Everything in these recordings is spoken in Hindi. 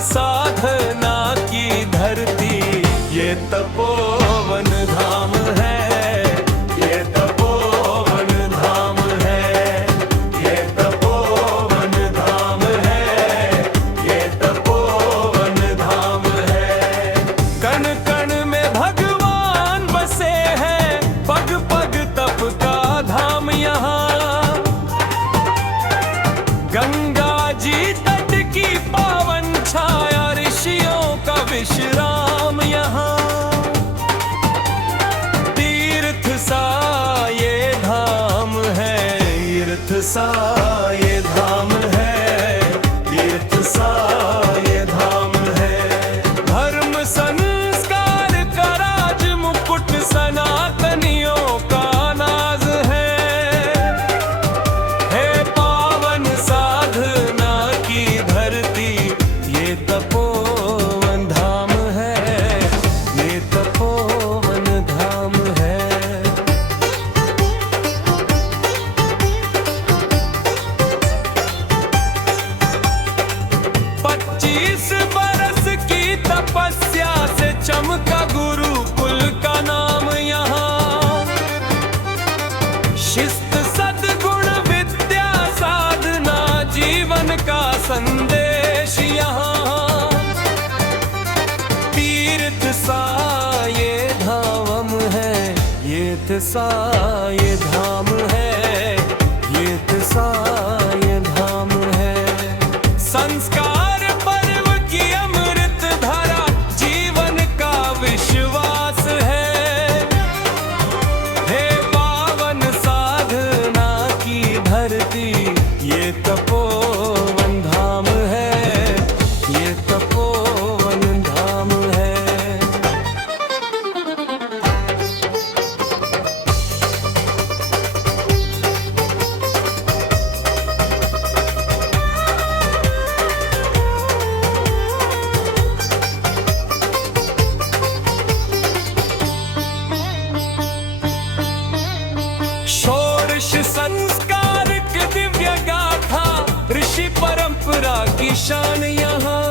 साधना की धरती, ये तपोवन धाम है, ये तपोवन धाम है, ये तपोवन धाम है, ये तपोवन धाम है। कण कण में भगवान बसे हैं, पग पग तप का धाम यहाँ। गंगा जी तट की पावन छाया, ऋषियों का विश्राम यहाँ। तीर्थ सा ये धाम है, तीर्थ सा ये धाम है, तीर्थ सा ये धाम है। धर्म संस्कार का राज मुकुट सनातनियों का नाज है। हे पावन साधना की धरती, ये तपोवन धाम है, ये तपोवन धाम है। 25 बरस की तपस्या से चमका गुरुकुल का नाम यहाँ। शिस्त सद्गुण विद्या साधना जीवन का संदेश यहाँ। तीर्थ सा ये धाम है, तीर्थ सा ये धाम है, तीर्थ सा ये धाम है। संस्कार पर्व की अमृत धारा जीवन का विश्वास है। हे पावन साधना की धरती, ये तपोवन धाम है, ये तपोवन धाम है। षोडश संस्कार की दिव्य गाथा, ऋषि परंपरा की शान यहाँ।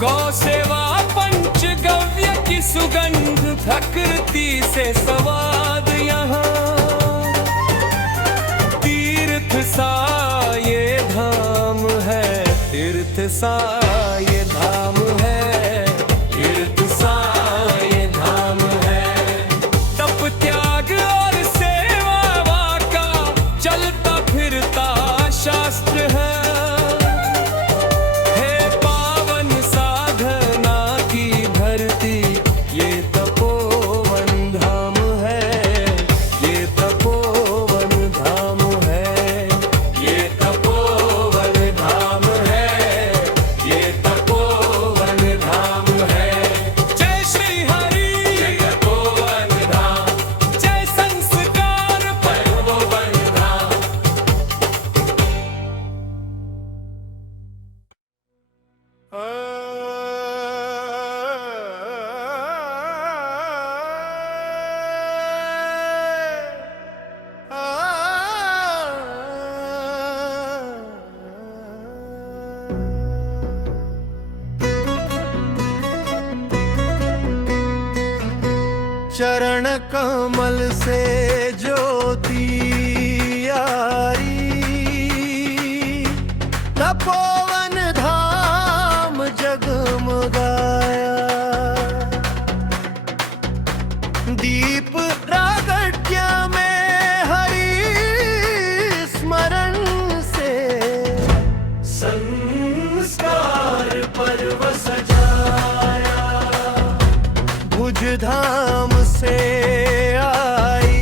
गौ सेवा पंचगव्य की सुगंध, प्रकृति से स्वाद यहाँ। तीर्थ सा ये धाम है, तीर्थ सा ये धाम है, तीर्थ सा ये धाम है। तप त्याग और सेवा का चलता फिरता शास्त्र है। हे पावन साधना की धरती, ये तपोवन धाम है, ये तपोवन धाम है, ये तपोवन धाम है, ये तपोवन धाम है। जय श्री हरि, जय तपोवन धाम, जय संस्कार तपोवन धाम। चरण कमल से ज्योति आई, तपोवन धाम जगमगाया। दीप प्रागट्य में हरि स्मरण से, संस्कार पर्व सजाया। भुज धाम से आई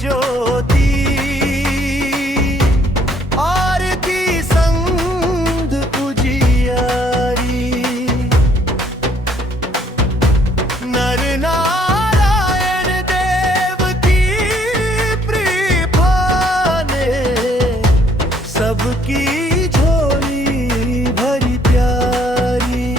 ज्योति, आरती संध उजियारी। नर नारायण देव की कृपा ने सबकी झोली भरी प्यारी।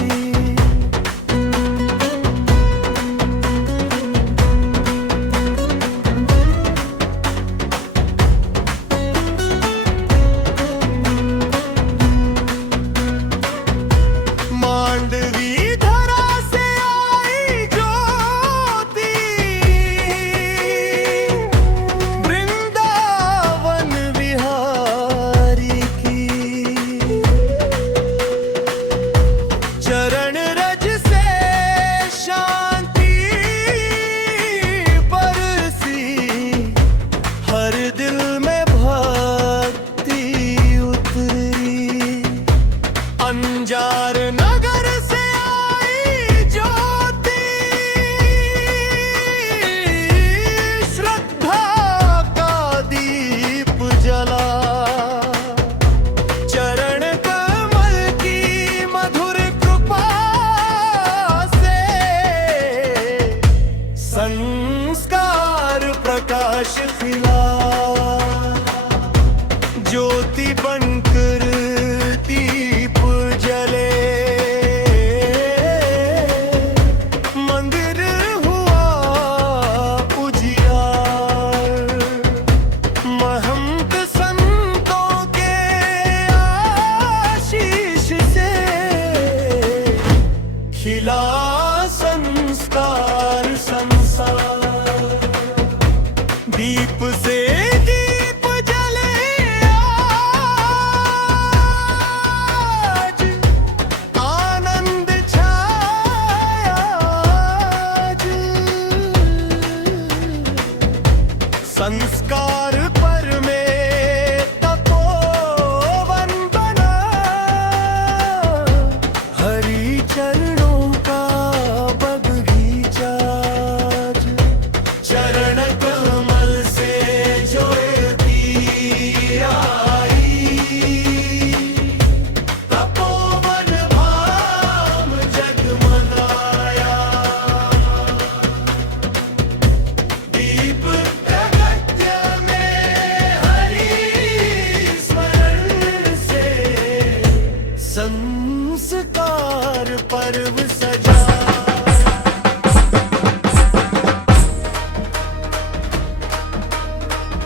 संस्कार पर्व सजा।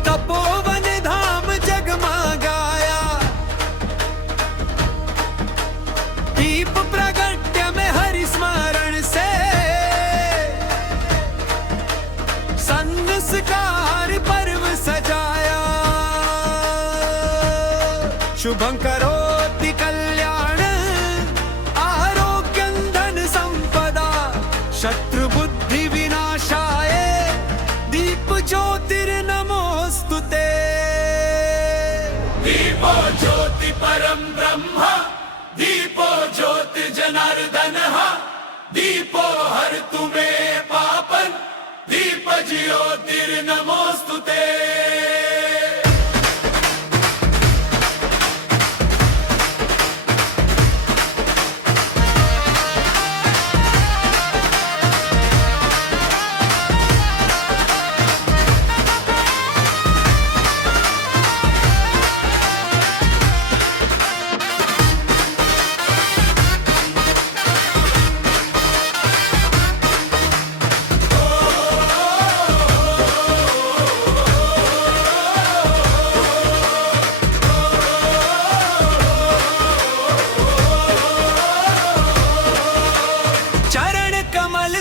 तपोवन धाम जगमगाया, दीप प्रगट्य में हरि स्मरण से, संस्कार पर्व सजाया। शुभं करोति कल्याण आरोग्यं धन संपदा, शत्रु बुद्धि विनाशाय दीप ज्योतिर्नमोस्तुते। दीपो ज्योति परम ब्रह्म, दीपो ज्योति जनार्दन, दीपो हर तुमे पापन, दीप ज्योतिर्नमोस्तुते।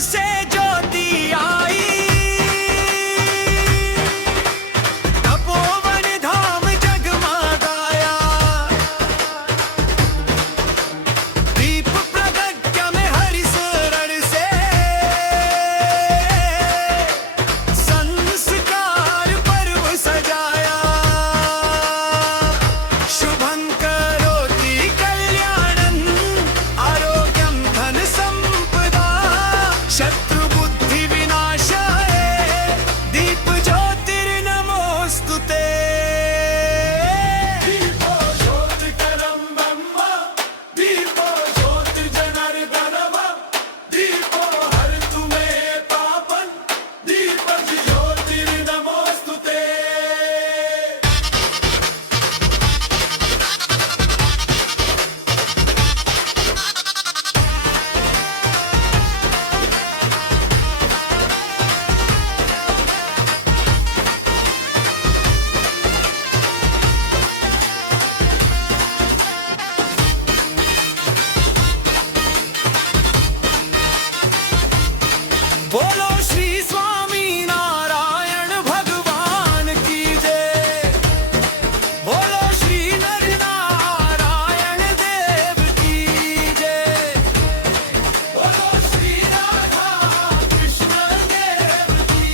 से ज्योति आई, तपोवन धाम जगमगाया, दीप प्रगट्य में हरि शरण से, संस्कार पर्व सजाया। शुभं करोति कल्याणं आरोग्यं धन संपदा, शत्रु बुद्धि विनाशाय दीप ज्योतिर्नमोस्तुते। दीपो ज्योतिकरं ब्रह्म, दीपो ज्योतिर्जनार्दन, दीपो हर तुमे पापन, दीप ज्योतिर्नमोस्तुते। बोलो श्री स्वामी नारायण भगवान की जय, बोलो श्री नर नारायण देव की जय, बोलो श्री राधा कृष्ण देव की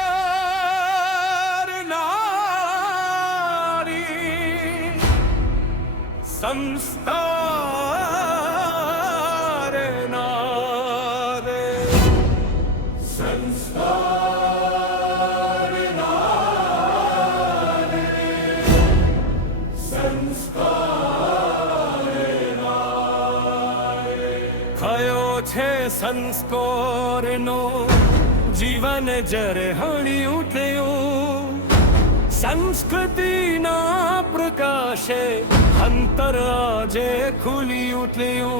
संस्कार नारी, संस्कार नारे, संस्कार नारे, संस्कार नारे। खयो छे संस्कार नो जीवन जरे हणी उठ्યું, સંસ્કૃતિના પ્રકાશે અંતર આજે ખુલી ઉઠ્યું।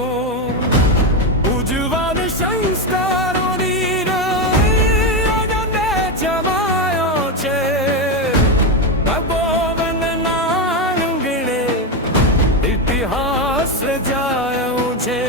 ઉજ્જવળ સંસ્કારોની રાજને જમાયો છે, તપોવનના આંગણે ઇતિહાસ રચાયો છે।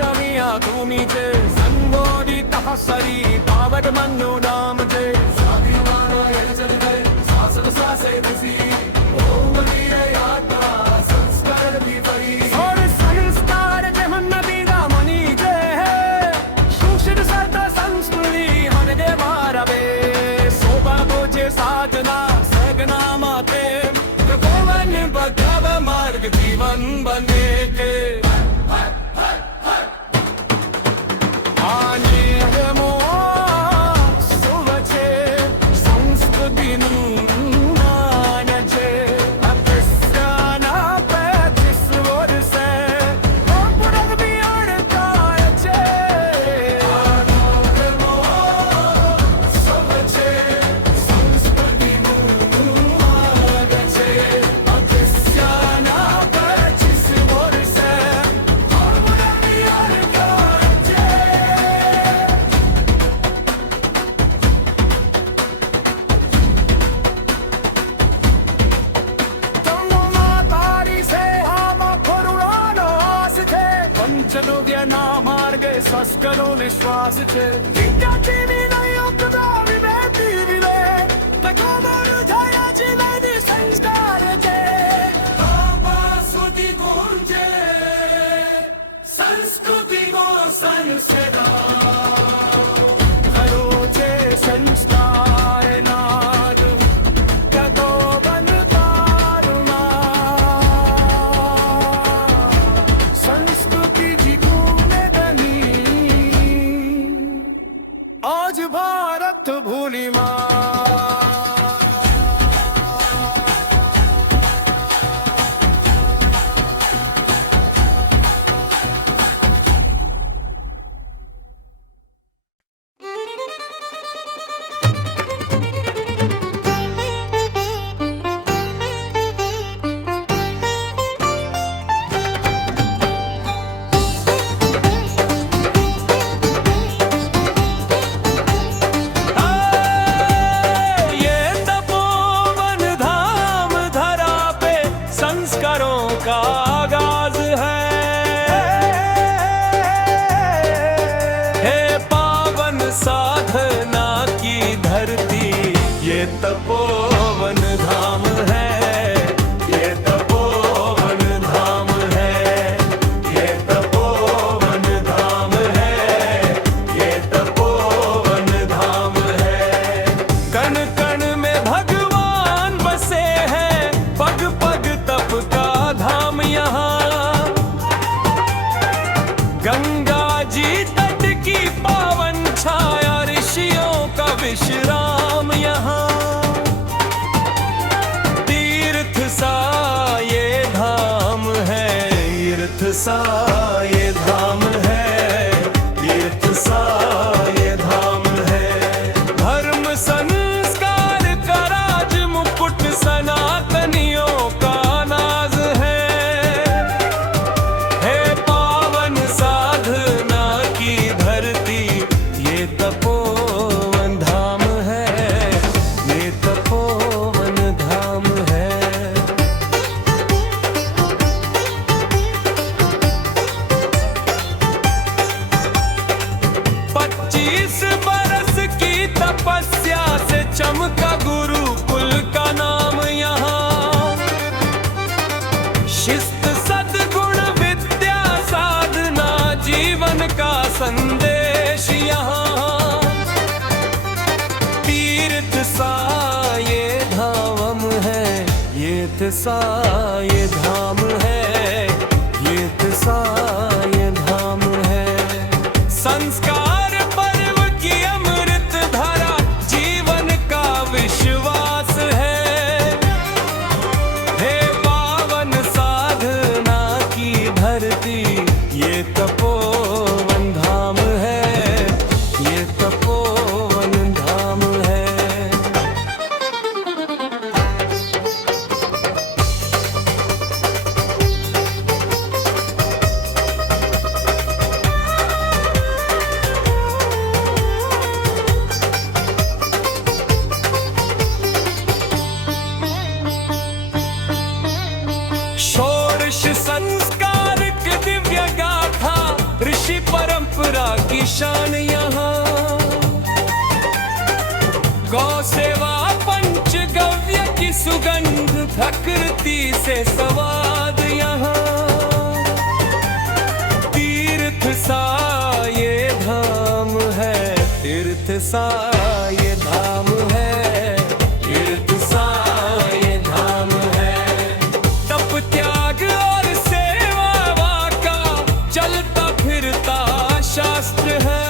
समिया तुमीचे संगोडी तहसरी तावट मन्नु नाम जे स्वाभिमाना येचलवे सासत सासे दिसी ओम वीरे यात्रा संस्कार विपरी और संस्कार जे नबी दा मनी जे सुशिर सरता संस्कृति हन दे मारवे सोबा बोजे साधना सगना माते गोवन भगव मार्ग जीवन बने के चलो गया ना मार गए सस करो विश्वास छे जिंदा जीवी नहीं उकदा विवेती विवे तको मोर जाया जीवे दी संस्कार छे बाबा सुदी गुंजे संस्कृति को संसेदा करो छे संस्कार नाद तको बनतारुमा आज भारत भूली माँ साधना की धरती ये तपोवन धाम है ये तपोवन धाम है ये तपोवन धाम है ये तपोवन धाम है कण कण में भगवान बसे हैं पग पग तप का धाम यहाँ गंगा जी तट की पावन छाया ऋषियों का विश्राम यहाँ तीर्थ सा ये धाम है तीर्थ सा ये धाम है तीर्थ सा ये धाम है धर्म संस्कार का राज मुकुट सनातनियों का नाज है पावन साधना की धरती ये तपोवन धाम है ये तपोवन धाम है 25 बरस की तपस्या से चमका गुरुकुल का नाम यहाँ शिस्त सद्गुण विद्या साधना जीवन का संदेश यहाँ तीर्थ सा ये धाम है ये सा ये धाम है ये सा ये धाम है संस्कार पर्व की अमृत धारा जीवन का विश्वास है पावन साधना की धरती ये तपोवन धाम है ये तपोवन धाम है की शान यहाँ। गौ सेवा पंचगव्य की सुगंध, प्रकृति से स्वाद यहाँ। तीर्थ सा ये धाम है, तीर्थ सा ये धाम है, तीर्थ सा ये धाम है। तप त्याग और सेवा का चलता फिरता शास्त्र है।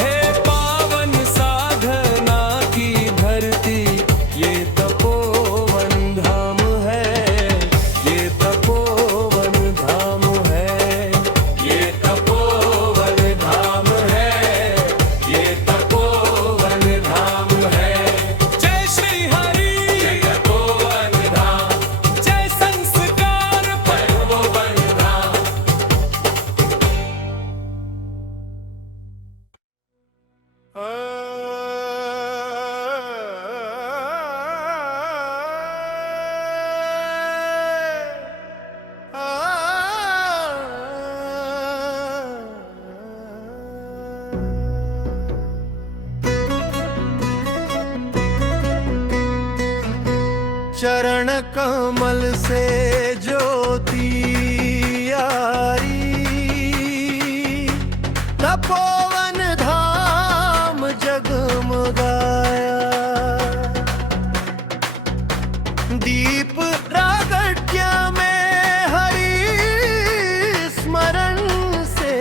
हे पावन साधना की धरती, ये तपोवन धाम है, ये तपोवन धाम है, ये तपोवन धाम है, ये तपोवन धाम है। जय श्री हरि, जय तपोवन धाम, जय संस्कार तपोवन धाम। चरण कमल से ज्योति यारी, तपोवन धाम जगमगाया। दीप प्रागट्य में हरि स्मरण से,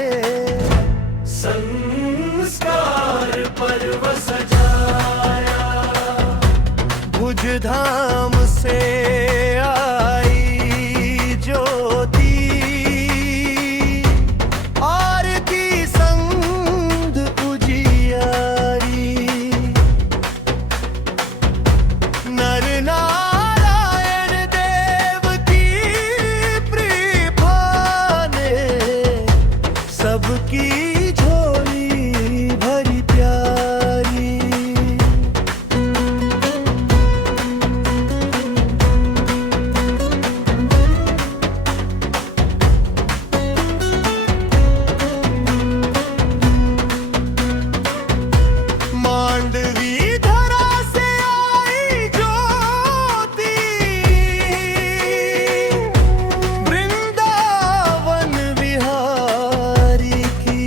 संस्कार पर्व सजाया। भुज धाम से आई ज्योति, आरती संध उजियारी। नर नारायण देव की कृपा ने, सबकी झोली भरी प्यारी। मांडवी धरा से आई ज्योति, वृंदावन विहारी की।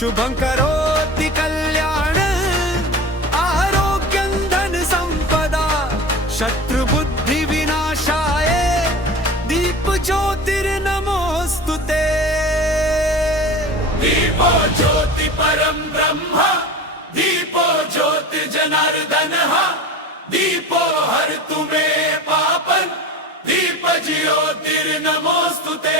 शुभं करोति कल्याण आरोग्यं धन संपदा शत्रुबुद्धि विनाशाय दीप ज्योतिर्नमोस्तुते दीपो ज्योति परम ब्रह्म दीपो ज्योति जनार्दन दीपो हर तुम्हें पापन दीप ज्योतिर्नमोस्तुते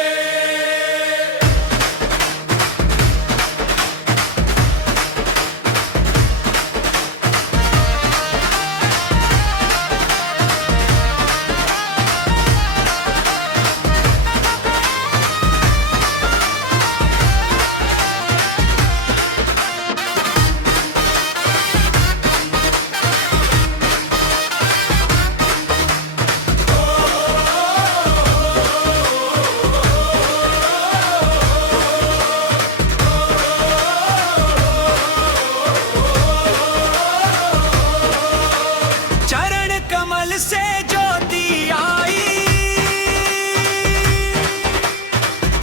चरण कमल से ज्योति आई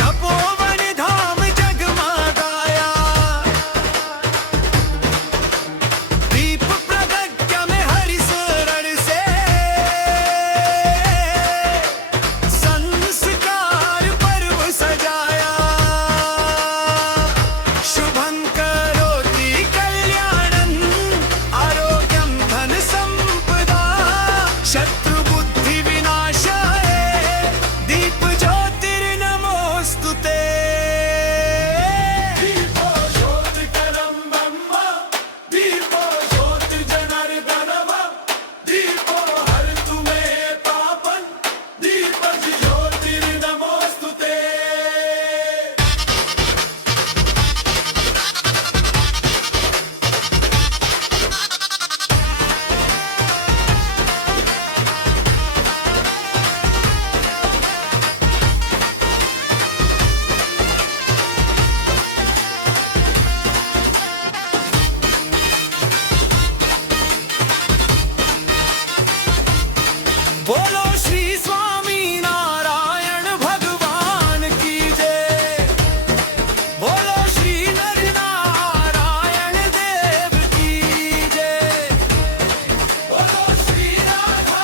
तपोवन धाम जगमगाया दीप प्रगट्य में हरि शरण से संस्कार पर्व सजाया शुभं करोति कल्याणं आरोग्यं धन संपदा शत्रुबुद्धि विनाशाय दीप ज्योतिर्नमोस्तुते दीपो ज्योति करम ब्रह्म दीपो ज्योति जनार्दन दीपो हर तुम्हें पापन दीप ज्योतिर्नमोस्तुते बोलो श्री स्वामी नारायण भगवान की जय बोलो श्री नर नारायण देव की जय बोलो श्री राधा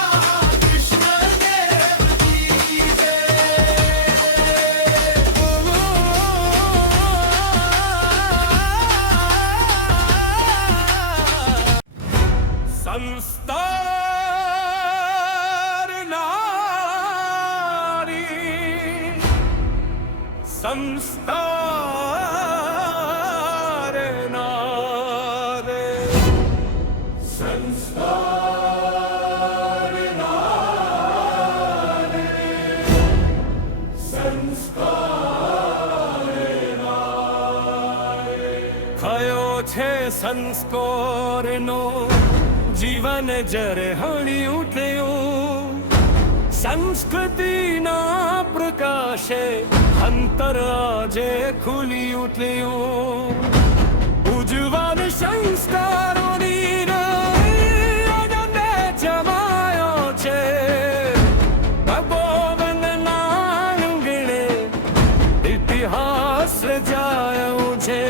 कृष्ण देव की संस्कार नारी संस्कार नारे संस्कार नारे संस्कार खयो छे संस्कारनो जीवन जरे हणी उठ्યું સંસ્કૃતિના પ્રકાશે અંતર આજે ખુલી ઉઠ્યું ઉજ્જવળ સંસ્કારોની અગમે જમાયો છે ભગવાનના અંગણે ઇતિહાસ રચાયો છે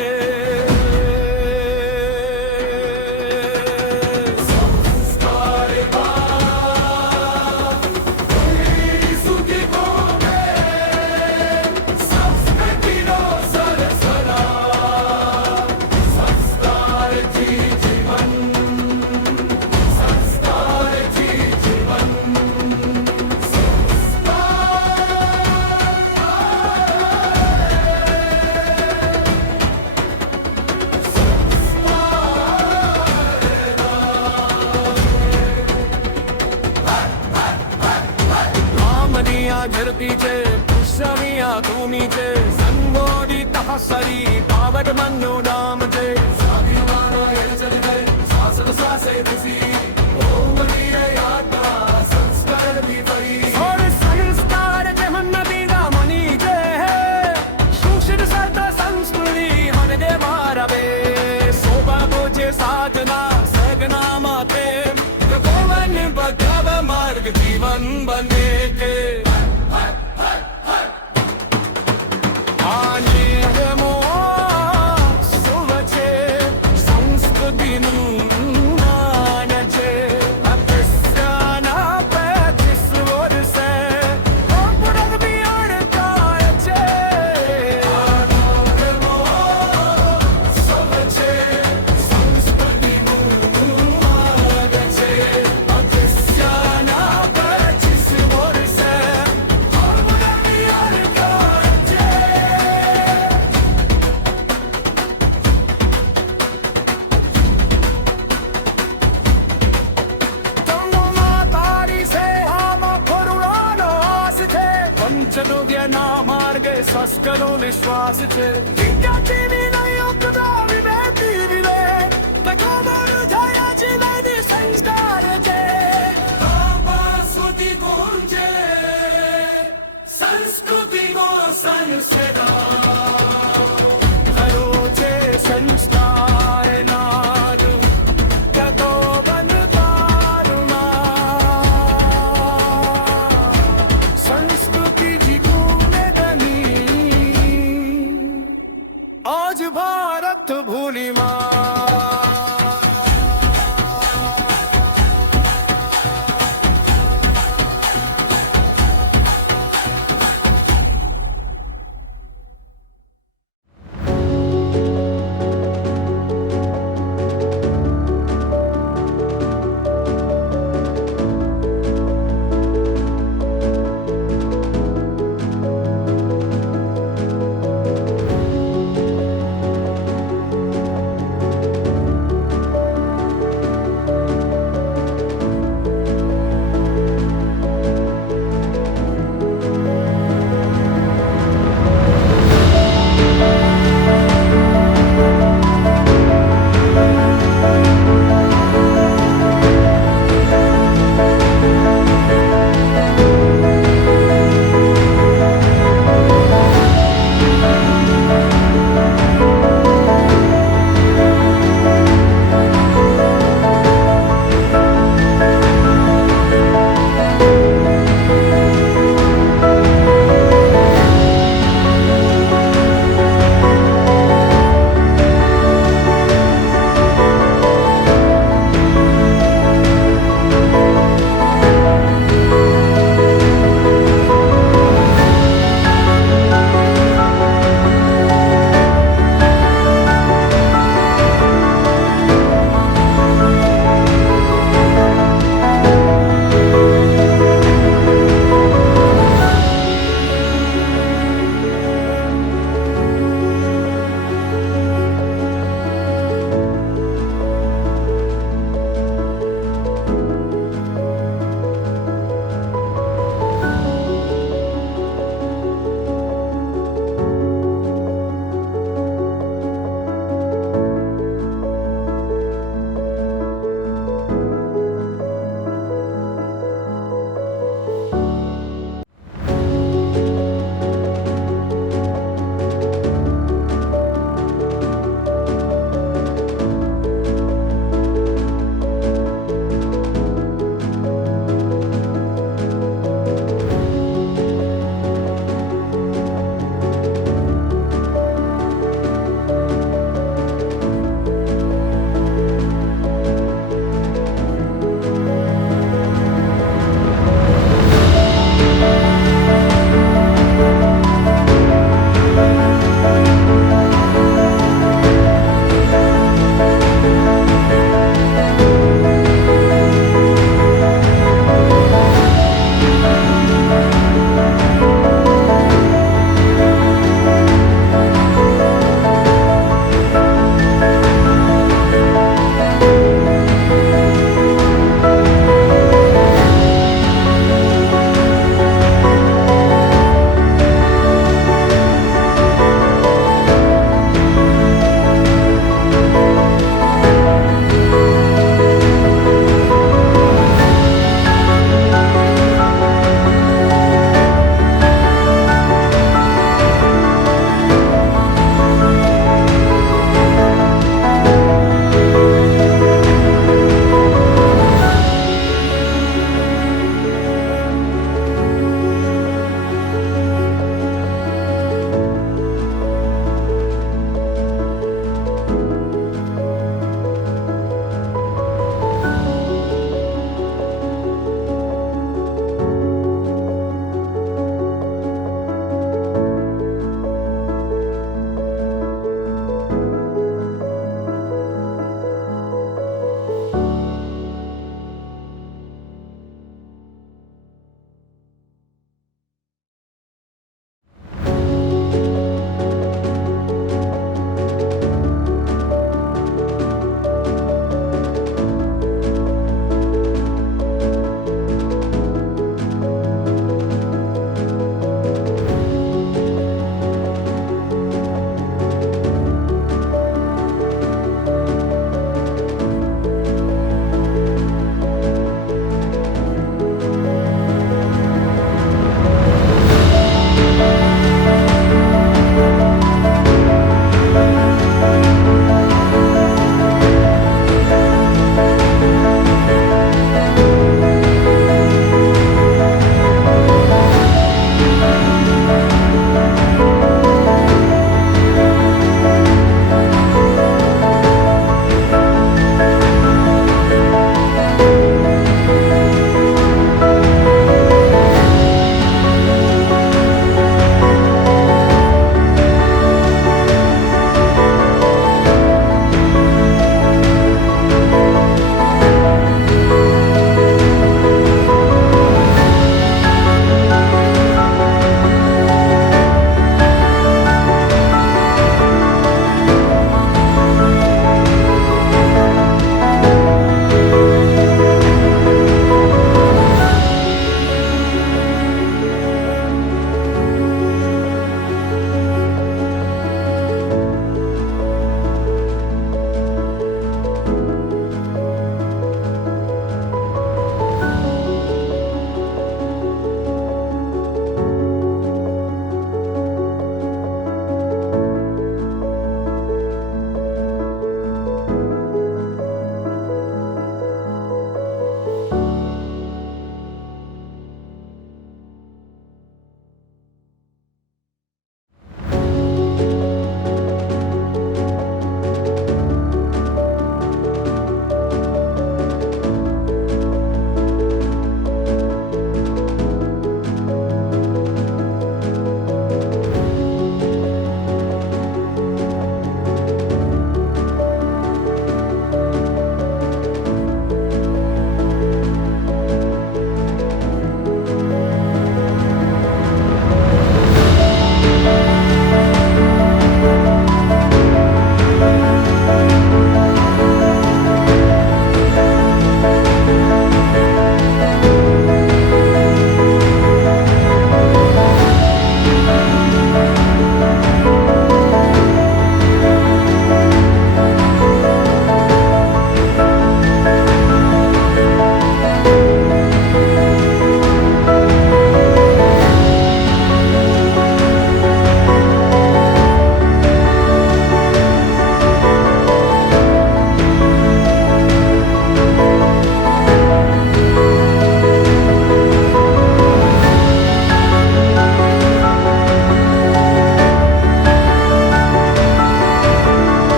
धरती चे पुष्यमिया धूमि चे संगोदितः सरी पावट मन्नु नाम चे स्वाभिमानो यजल गए शासन सासे दिसी ओम वीर यात्रा संस्कार भी परी और संस्कार जहन बीगा मनी जे सुशिर सत संस्कृति हन दे मारवे सोबा बोझे साधना सगना माते गोवन भगव मार्ग जीवन बने के आने मो કનો નિશ્વાસ છે જીત્યાથી નહીં ઉકદાવી બેઠી વિલે તકો મોર થયા જીવન સંસ્કાર છે બાબા સુધી ગુંજે સંસ્કૃતિ નો સંસ્કાર ખરો છે સંસ્કાર નાદ તકો संस्कृति जी घूमने दनी आज भारत भूली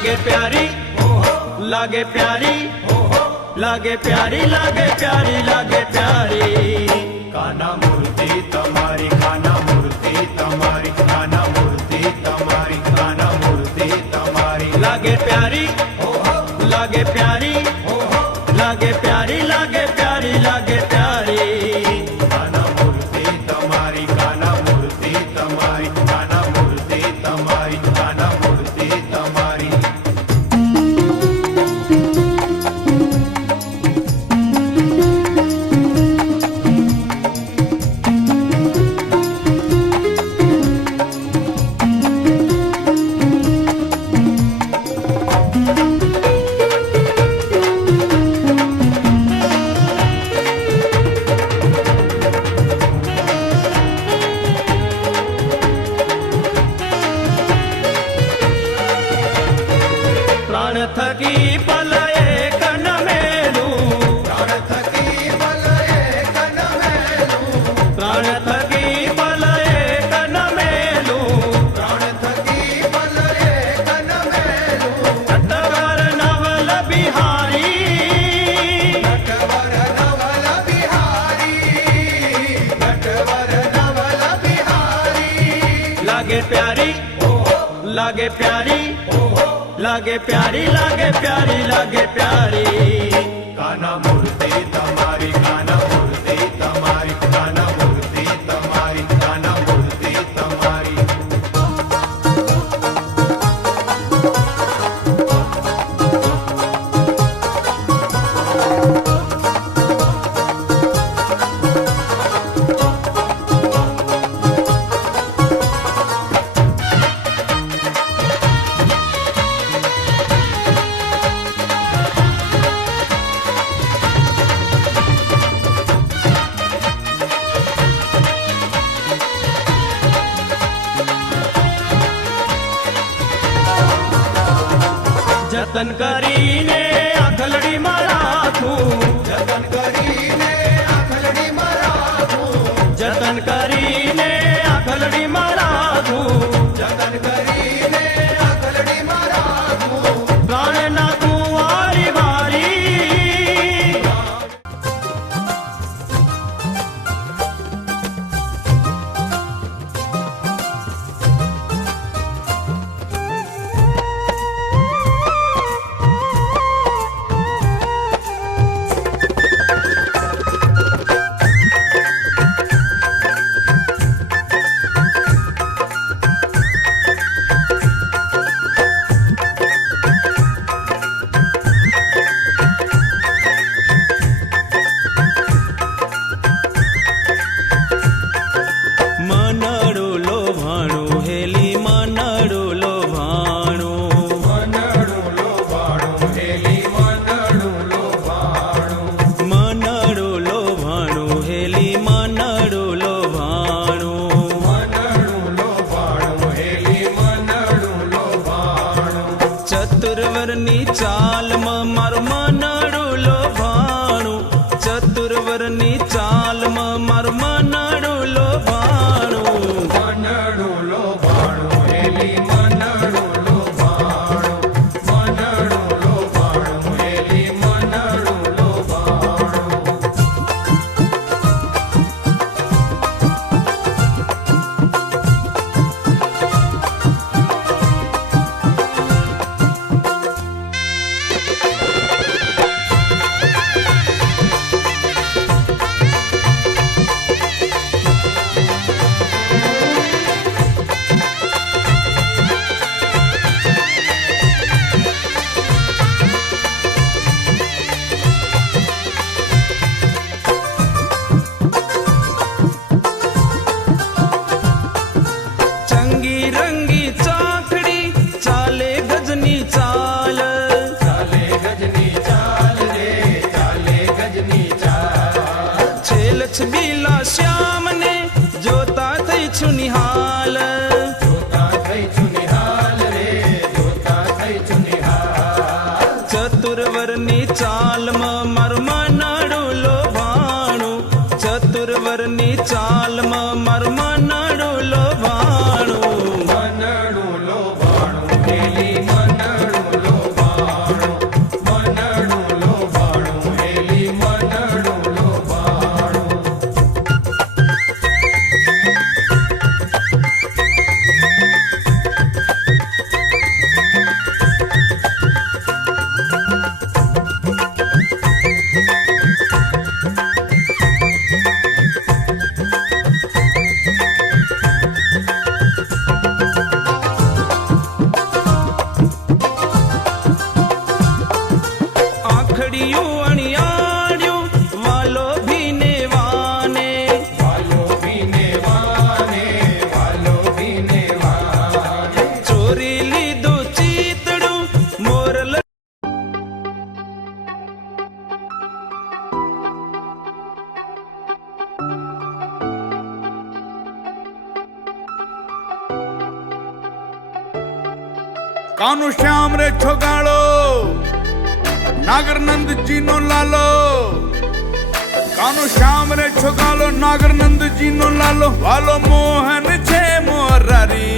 लागे प्यारी लागे प्यारी लागे प्यारी लागे प्यारी लागे प्यारी काना मूर्ति तमारी काना मूर्ति तमारी काना मूर्ति तमारी काना मूर्ति तमारी लागे प्यारी लागे प्यारी लागे प्यारी लागे प्यारी लागे प्यारी काना मूर्ति तमारी काना मूर्ति तमारी काना मूर्ति तमारी काना मूर्ति तमारी प्राण थकी पल एक न मेलू प्राण थकी पल एक न मेलू प्राण थकी पल एक न मेलू प्राण थकी पल एक न मेलू नटवर नवल बिहारी नटवर नवल बिहारी नटवर नवल बिहारी लागे प्यारी लागे प्यारी लागे प्यारी लागे प्यारी लागे प्यारी काना मूर्ति तमारी काना मूर्ति तमारी काना मूर्ति तमारी काना मूर्ति तमारी जतन કરીને આખલડી માં રાખું जतन करीने आखलड़ी मराठू જતન કરીને આખલડી માં રાખું जतन करीने आखलड़ी मराठू પ્રાણ નાખું વારી વારી મનડું લોભાણું હેલી મનડું લોભાણું मनडू लोभाणू हेली मनडू लोभाणू મનડું લોભાણું હેલી મનડું લોભાણું मनडू लोभाणू हेली मनडू लोभाणू ચતુર્વરની ચાલમાં મારું મનડું લોભાણું ચતુર્વરની ચાલમાં મારું મનડું લોભાણું मनडू लोभाणू हेली मनडू लोभाणू मनडू लोभाणू हेली मनडू लोभाणू ચંગી રંગી ચાખડી ચાલે ગજની ચાલ चाले गजनी चाल रे चाले गजनी चाल છેલ છબીલા શ્યામને જોતા થઈ છું નિહાલ जोता थई चुनिहाल रे जोता थई चुनिहाल ચતુર્વરની ચાલમાં મારું મનડું લોભાણું ચતુર્વરની ચાલમાં મારું મનડું લોભાણું मनडू लोभाणू हेली मनडू कानो श्याम रे छोगाड़ो नागर नंद जी नो लालो कानो श्याम रे छोगालो नागर नंद जी नो लालो वालो मोहन छे मोरारी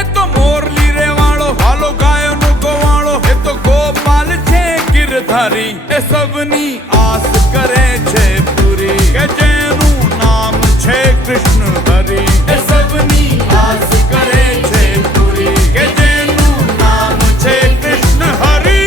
ए तो मोरली रे वालो वालो गायो नो गोवालो ए तो गोपाल छे गिरधारी ए सबनी आस करे छे पूरी के जेनु नाम छे कृष्ण हरि ए सबनी आस करे छे पूरी के जेनु नाम छे कृष्ण हरि।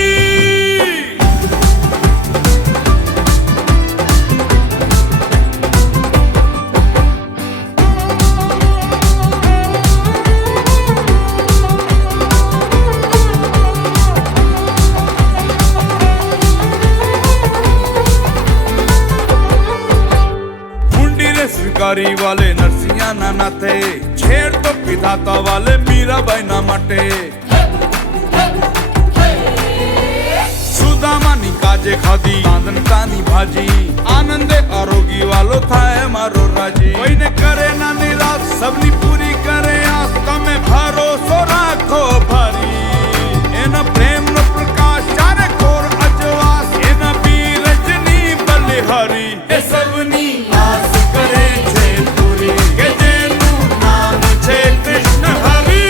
स्वीकारी वाले नरसिंहा नाना थे छेड़ तो विधाता वाले मीराबाई ना मटे सुदामानी काजे खादी आनंद तानी भाजी आनंदे आरोगी वालो थाए मारो राजी कोई ने करे ना निराश सबनी पूरी करे आस तमे भरोसो राखो भारी एना प्रेम नो प्रकाश चारे कोर अजवास एना बीरजनी बलिहारी ए सबनी आस करे छे पूरी के जेनु नाम छे कृष्ण हरि।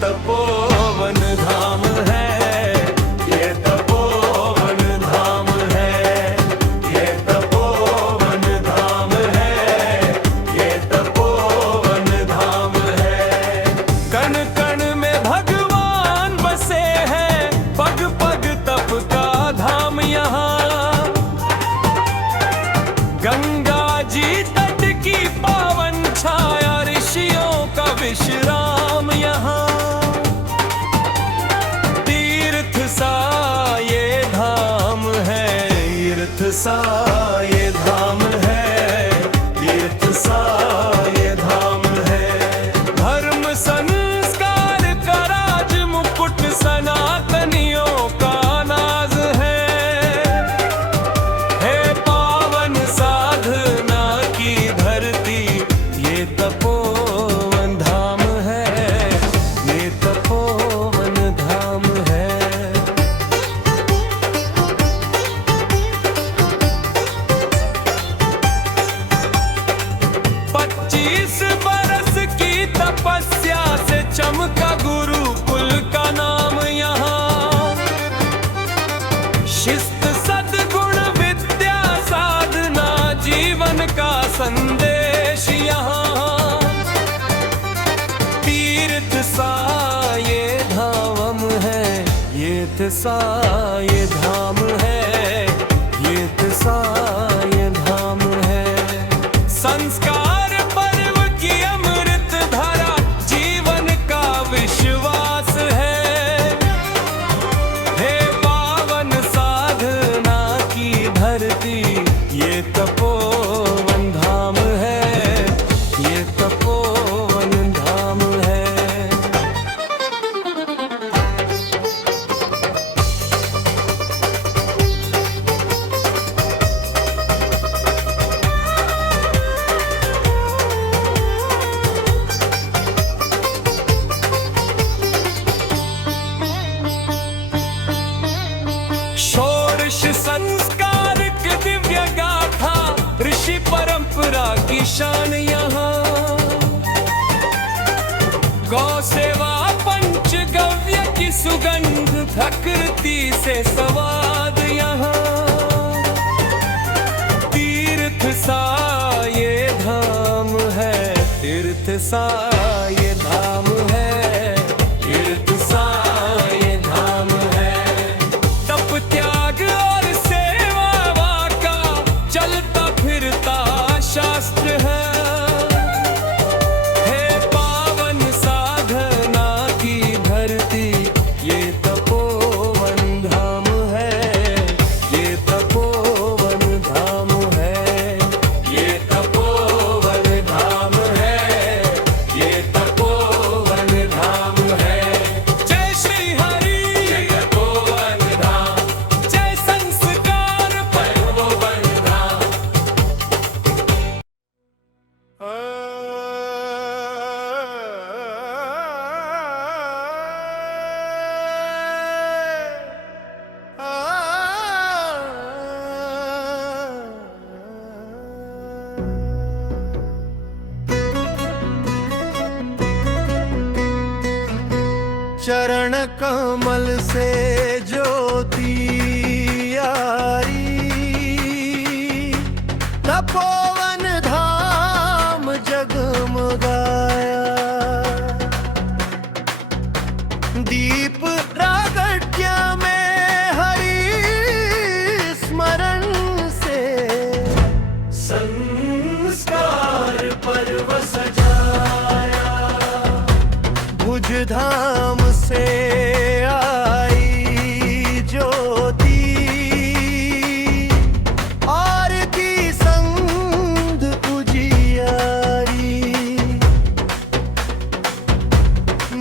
तपोवन धाम है ये तपोवन धाम है ये तपोवन धाम है ये तपोवन धाम है। कण कण में भगवान बसे हैं पग पग तप का धाम यहाँ गंगा जी तट की पावन छाया ऋषियों का विश्राम यहाँ सा ये धाम है तीर्थ सा ये धाम है। धर्म संस्कार का राज मुकुट सनातनियों का नाज है पावन साधना की धरती ये तपोवन धाम है ये तपोवन धाम है। 25 बरस की तपस्या से चमका गुरुकुल का नाम यहाँ शिस्त सद्गुण विद्या साधना जीवन का संदेश यहाँ तीर्थ सा ये धाम है ये सा ये धाम है ये सा ये धाम है। संस्कार पर्व की अमृत धारा जीवन का विश्वास है पावन साधना की धरती ये तपोवन धाम है ये तपोवन धाम है। षोडश संस्कार की दिव्य गाथा ऋषि परंपरा की शान यहाँ गौ सेवा पंचगव्य की सुगंध प्रकृति से स्वाद यहाँ तीर्थ सा ये धाम है तीर्थ सा ये धाम है तीर्थ सा ये धाम चरण कमल से ज्योति आई, तपोवन धाम जगमगाया। दीप प्रागट्य में हरि स्मरण से संस्कार पर्व सजाया। भुज धाम से आई ज्योति, आरती संध उजियारी।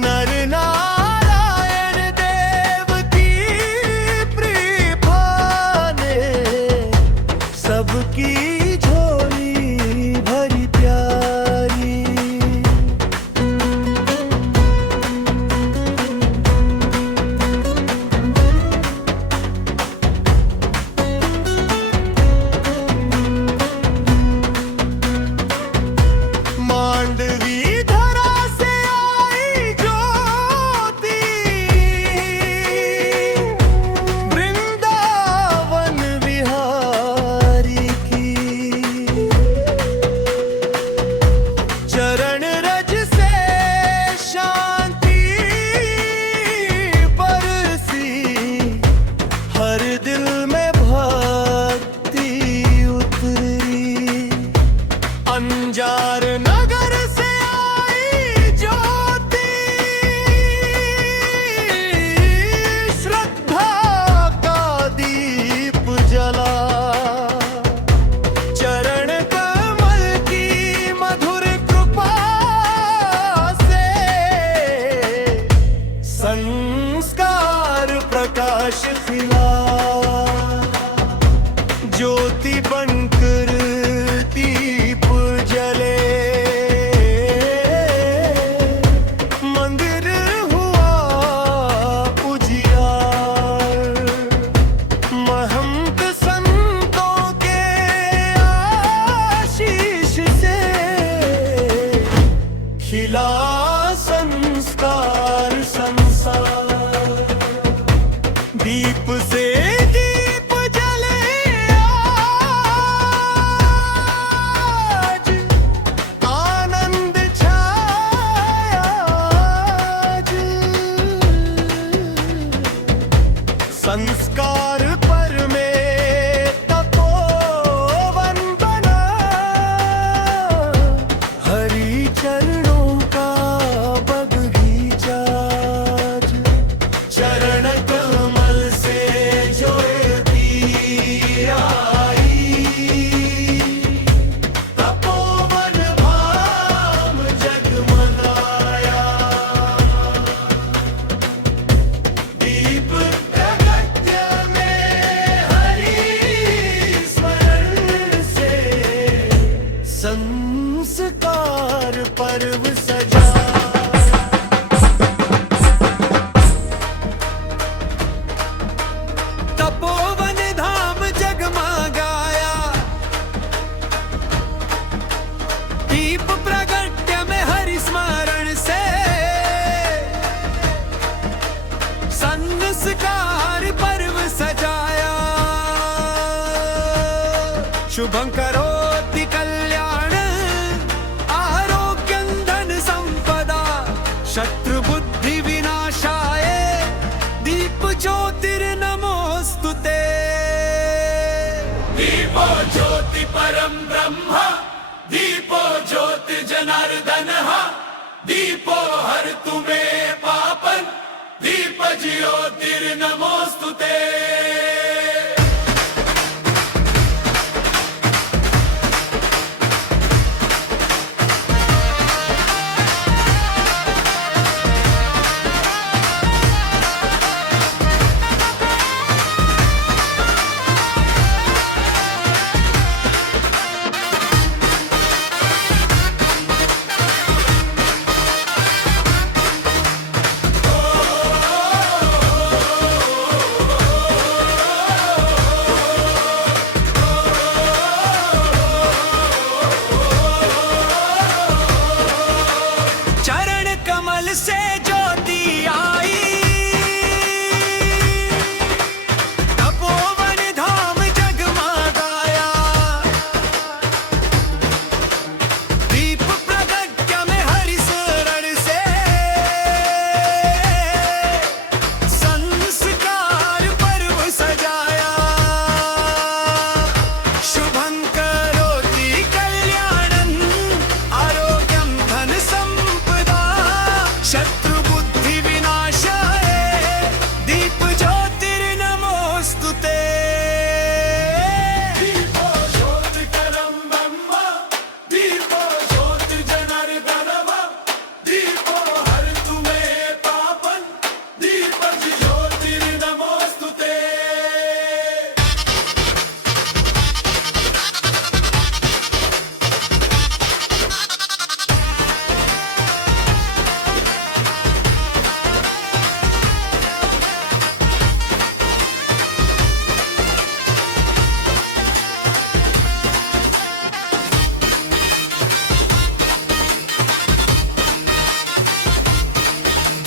नर नारायण देव की कृपा ने सबकी झोली भरी प्यारी। मांडवी धरा से आई ज्योति, वृंदावन विहारी की। चरण रज से शांति बरसी, हर दिल में भक्ति उतरी। अंजार नगर से आई ज्योति, श्रद्धा का दीप जला। चरण कमल की मधुर कृपा से संस्कार प्रकाश खिला। ज्योति बनकर दीप जले, मंदिर हुआ उजियार। महंत संतों के आशीष से खिला संस्कार संसार। दीप से दीप जले आज, आनंद छाया आज। संस्कार पर में तपोवन बना, हरि चरणों का बगीचा। चरण कमल से ज्योति आई, तपोवन धाम जगमगाया। दीप प्रागट्य में हरि स्मरण से संस्कार पर्व सजा। तपोवन धाम जगमगाया, दीप प्रागट्य में हरि स्मरण से संस्कार पर्व सजाया। शुभं करोति कल्याण, आरोग्यं धन संपदा। शत्रु बुद्धि विनाशाय, दीप ज्योतिर्नमोस्तुते। दीपो ज्योति परम ब्रह्म, दीपो ज्योति जनार्दनः। दीपो हर तुमे पापन, दीप ज्योतिर्नमोस्तुते।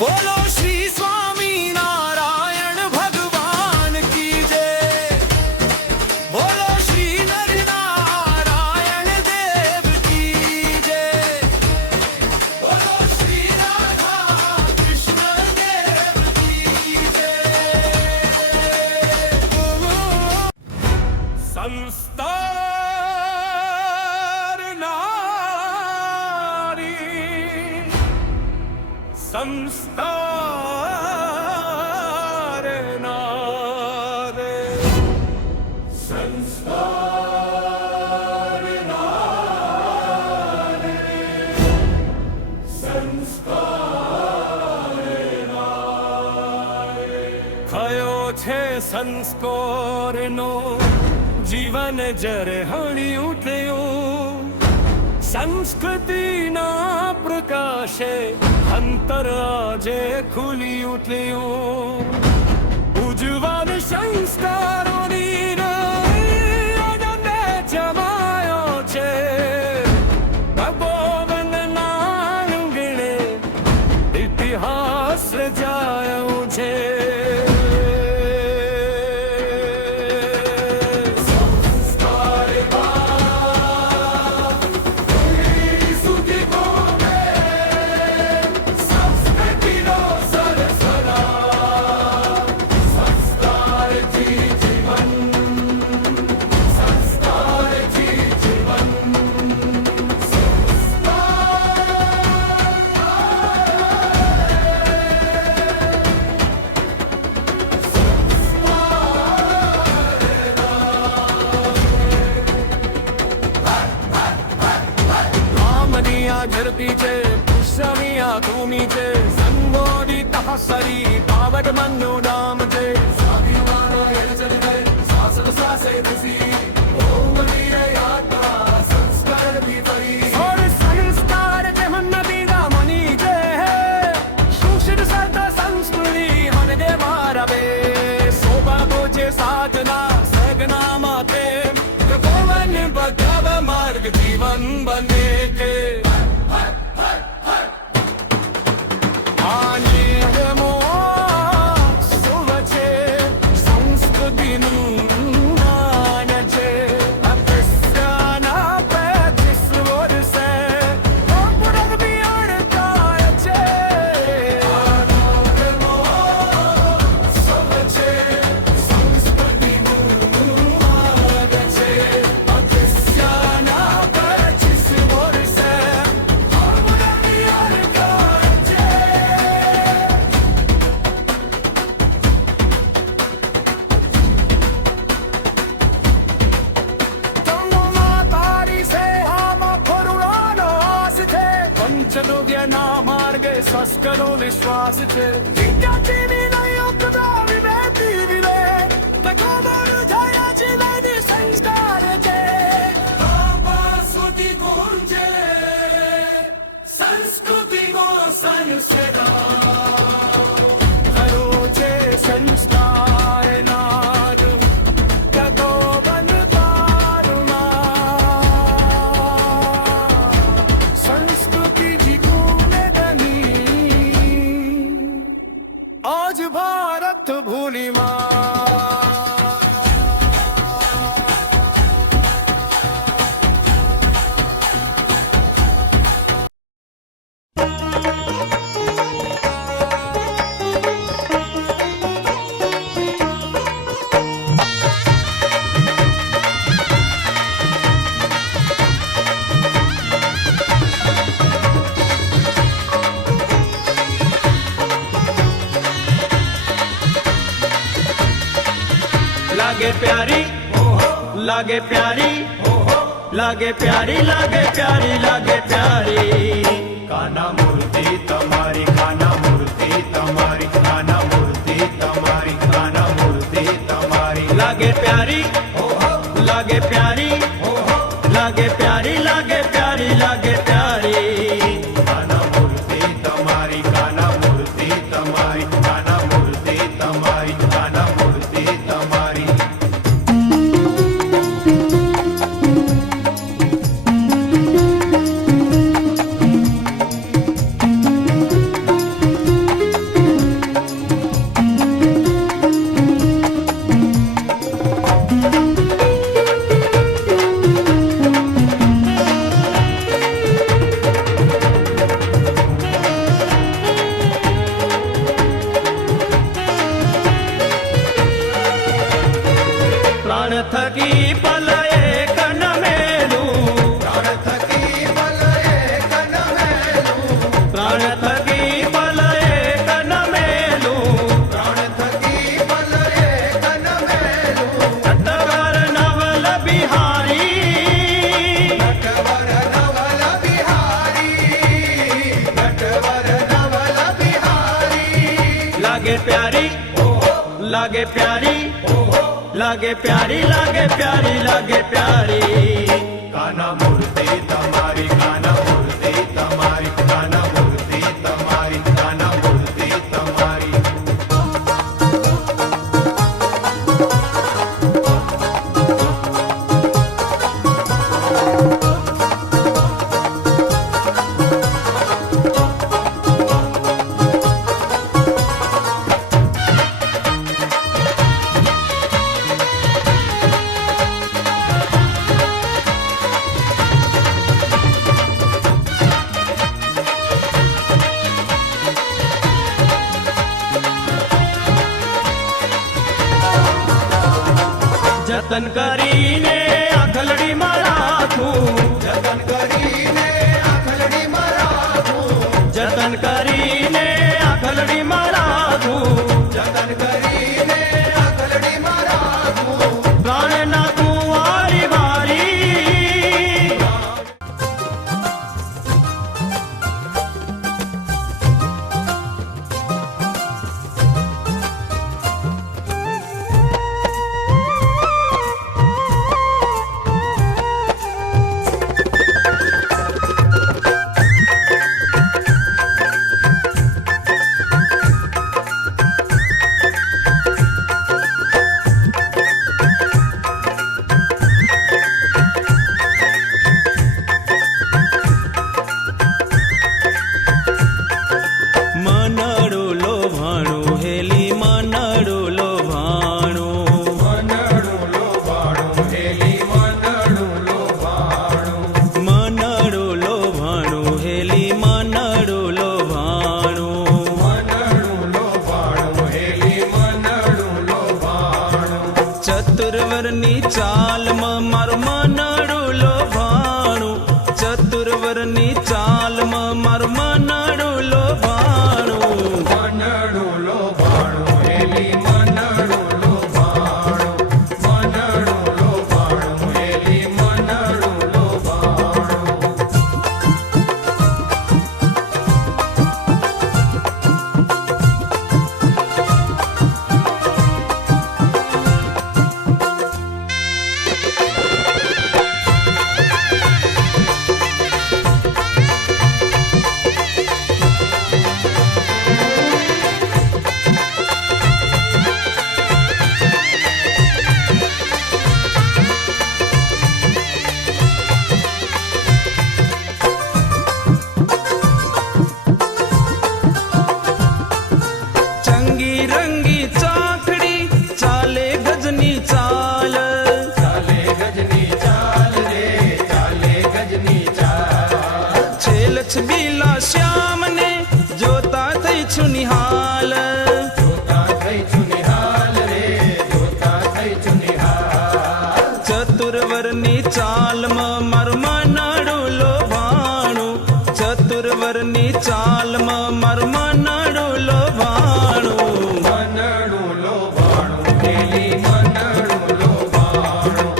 बोलो श्री स्वामी नारायण भगवान की जय। बोलो श्री नर नारायण देव की जय। बोलो श्री राधा कृष्ण देव की जय। संस्कार नारी संस्कार नारे संस्कार नारे संस्कार नारे खयो छे संस्कारनो जीवन जरे हणी उठ्યું સંસ્કૃતિના પ્રકાશે અંતર આજે ખુલી ઉઠ્યું ઉજ્જવળ સંસ્કારોની રાજને જમાયો છે ભગવાનના આંગણે ઇતિહાસ રચાયો છે धरती चे पुष्यमिया भूमि चे संगोदी तपस्सरी पावट मनु नाम चे स्वाभिमानो एळचल गए सासत सासे तुसी ओम वीर यात्रा संस्कार भीतरी और संस्कार जे मन बीगा मनी चे सुशिर सरता संस्कृति मन दे मारवे शोभा बोचे साधना सगना माते गोवन बगाव मार्ग जीवन बने के चलो गया ना मार्गे संस्करो विश्वास छे जिज्ञासीनी नहीं उपदा विवेती विवेक तकोबर जया जीवनी संस्कार छे बाबा सुधी गुंजे संस्कृति को संस्कार करो छे संस्कार नार तकोबर तारुमा आज भारत भूली माँ लागे प्यारी लागे प्यारी लागे प्यारी लागे प्यारी लागे प्यारी काना मूर्ति तमारी काना मूर्ति तमारी काना मूर्ति तमारी काना मूर्ति तमारी लागे प्यारी लागे प्यारी लागे प्यारी लागे प्यारी लागे प्यारी काना मूर्ति तमारी काना मूर्ति तमारी काना मूर्ति तमारी काना मूर्ति तमारी थकी पल एक न मेलूं, प्राण थकी पल एक न मेलूं, प्राण थकी पल एक न मेलूं, प्राण थकी पल एक न मेलूं, नटवर नवल बिहारी, नटवर नवल बिहारी, नटवर नवल बिहारी। लागे प्यारी, लागे प्यारी, लागे प्यारी, लागे प्यारी, लागे प्यारी। काना मूर्ति तमारी, काना मूर्ति तमारी, काना मूर्ति तमारी, काना मूर्ति तमारी। જતન કરીને આખલડી મારાથું, જતન કરીને આખલડી મરાઠું, જતન કરીને આખલડી મારાથું, જતન કરીને આખલડી મરાઠું। પ્રાણના કુંવારી વારી, મનડું લોભાણું હેલી મનડું લોભાણું, મનડું લોભાણું હેલી મનડું લોભાણું, મનડું લોભાણું હેલી મનડું લોભાણું, મનડું લોભાણું હેલી મનડું લોભાણું। ચતુર્વરની ચાલમાં મારું મનડું લોભાણું, ચતુર્વરની ચાલમાં મારું મનડું લોભાણું, મનડું લોભાણું હેલી મનડું લોભાણું, મનડું લોભાણું હેલી મનડું લોભાણું। ચંગી રંગી ચાકડી ચાલે ગજની ચાલ, ચાલે ગજની ચાલ રે, ચાલે ગજની ચાલ, છેલ છબીલા શ્યામને જોતા થઈ છું નિહાલ, જોતા થઈ છું નિહાલ રે, જોતા થઈ છું નિહાલ। ચતુર્વરની ચાલમાં મારું મનડું લોભાણું, ચતુર્વરની ચાલમાં મારું મનડું લોભાણું, મનડું લોભાણું હેલી મનડું લોભાણું,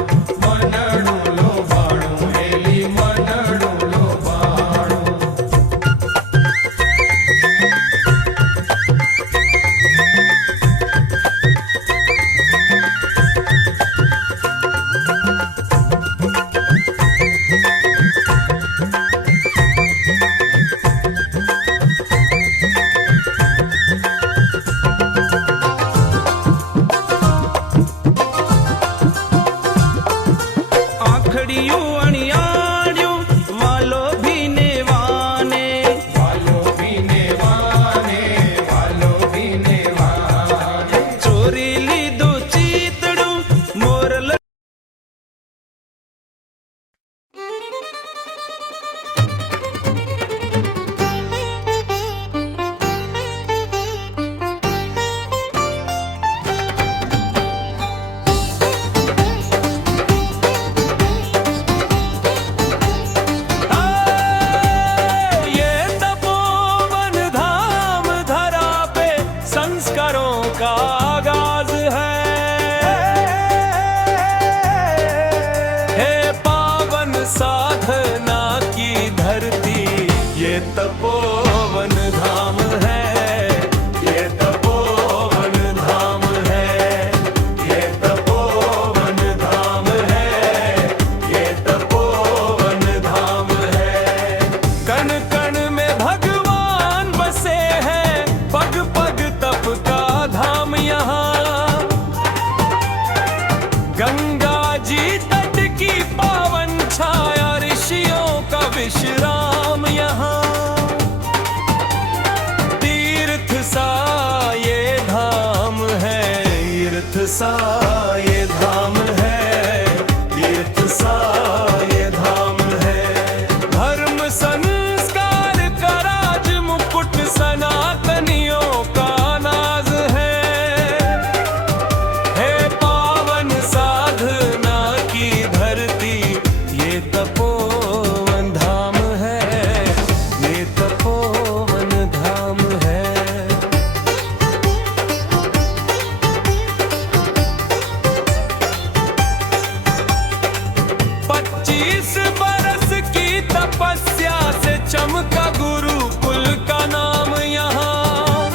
મનડું લોભાણું હેલી મનડું લોભાણું। तपोवन धाम है, ये तपोवन धाम है, ये तपोवन धाम है, ये तपोवन धाम है। कण कण में भगवान बसे हैं, पग पग तप का धाम यहाँ। गंगा जी तट की पावन छाया, ऋषियों का विश्राम यहाँ। तीर्थ सा ये धाम है, तीर्थ सा ये धाम है, तीर्थ सा ये धाम है। धर्म संस्कार का राज मुकुट सनातनियों का नाज है। हे पावन साधना की धरती, ये तपोवन धाम है, ये तपोवन धाम है। 25 बरस की तपस्या से चमका गुरुकुल का नाम यहाँ।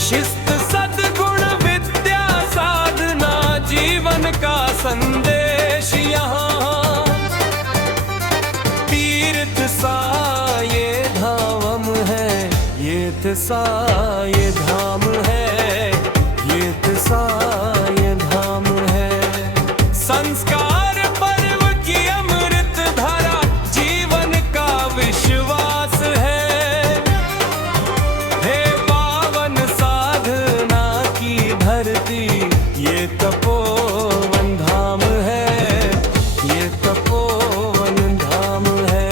शिस्त सद्गुण विद्या साधना जीवन का संदेश यहाँ। तीर्थ सा ये धाम है, तीर्थ सा ये धाम है, तीर्थ सा ये धाम है। संस्कार पर्व की अमृत धारा जीवन का विश्वास है। हे पावन साधना की धरती, ये तपोवन धाम है, ये तपोवन धाम है।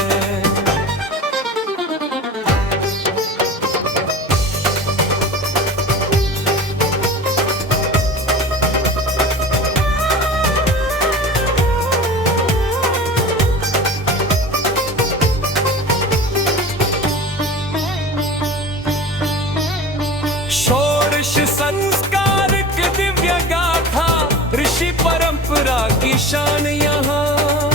षोडश संस्कार की दिव्य गाथा, ऋषि परंपरा की शान यहाँ।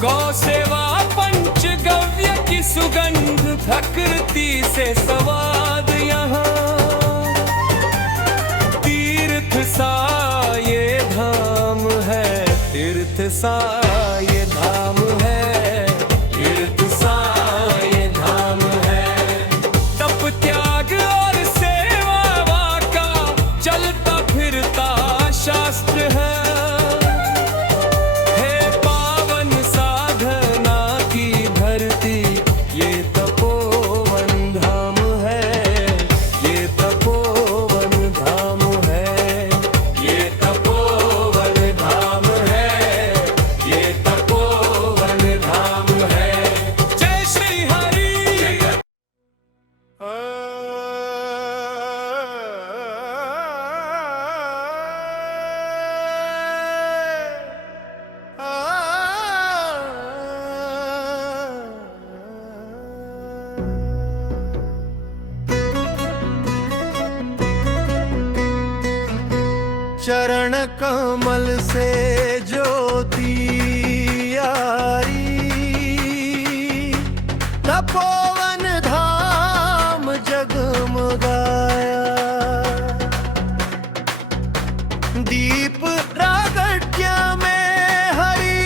गौ सेवा पंचगव्य की सुगंध, प्रकृति से स्वाद यहाँ। तीर्थ सा ये धाम है, तीर्थ सा ये धाम है, तीर्थ सा ये धाम है। तप त्याग और सेवा का चलता फिरता शास्त्र है। हे पावन साधना की धरती, ये तपोवन धाम है, ये तपोवन धाम है, ये तपोवन धाम है, ये तपोवन धाम है। जय श्री हरि। चरण कमल से ज्योति आई, तपोवन धाम जगमगाया। दीप प्रागट्य में हरि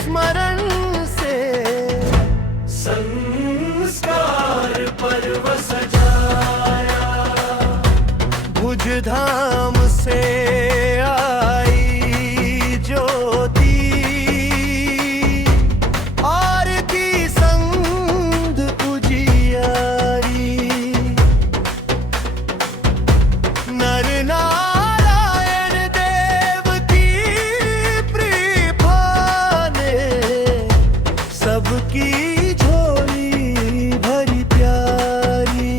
स्मरण से, संस्कार पर्व सजाया। भुज धाम से आई ज्योति, आरती संध उजियारी। नर नारायण देव की कृपा ने, सबकी झोली भरी प्यारी।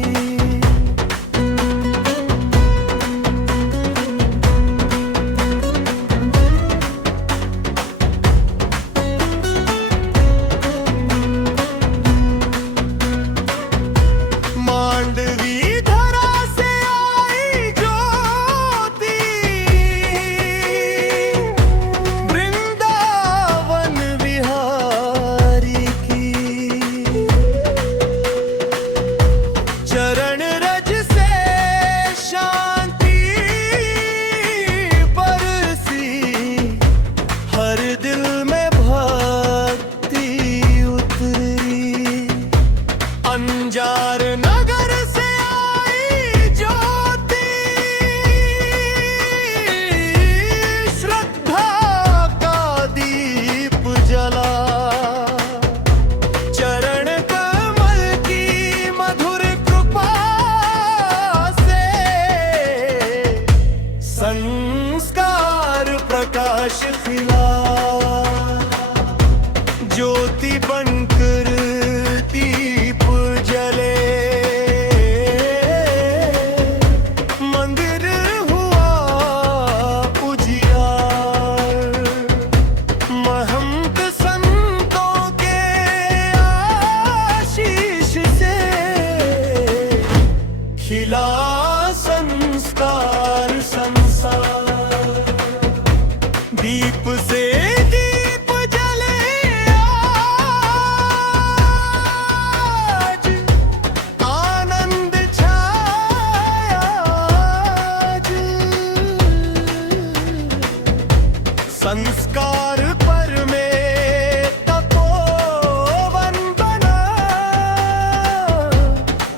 संस्कार पर में तपोवन बना,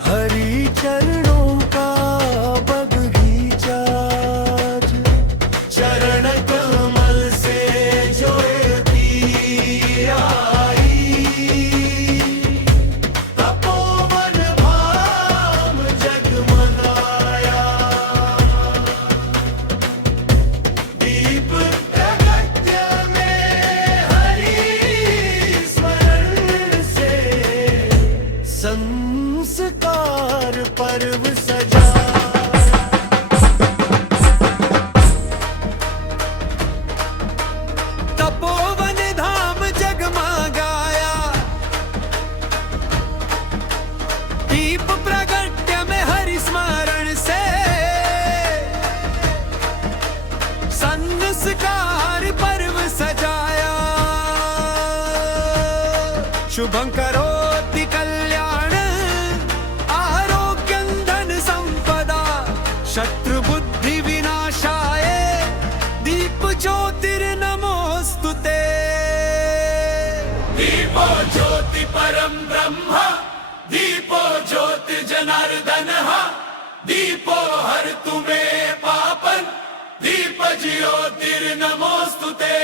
हरि चरणों का बगीचा, चरण कमल से ज्योति आई, तपोवन धाम जगमगाया, दीप प्रगट्य में हरि स्मरण से, संस्कार पर्व सजा। तपोवन धाम जगमगाया, दीप प्रगट्य में हरि स्मरण से, संस्कार पर्व सजाया, शुभं करोति कल्याण आरोग्यं धन संपदा, शत्रु बुद्धि विनाशाय दीप ज्योतिर्नमोस्तुते। दीपो ज्योति परम ब्रह्म, दीपो ज्योति जनार्दन, दीपो हर तुम्हें पापन, दीप ज्योतिर्नमोस्तुते।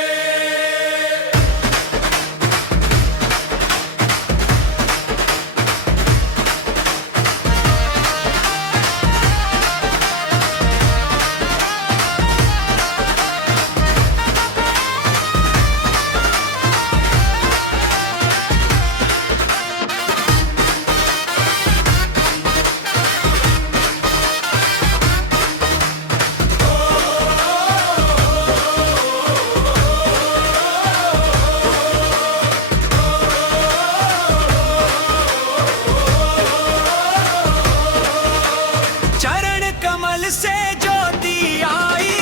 चरण कमल से ज्योति आई,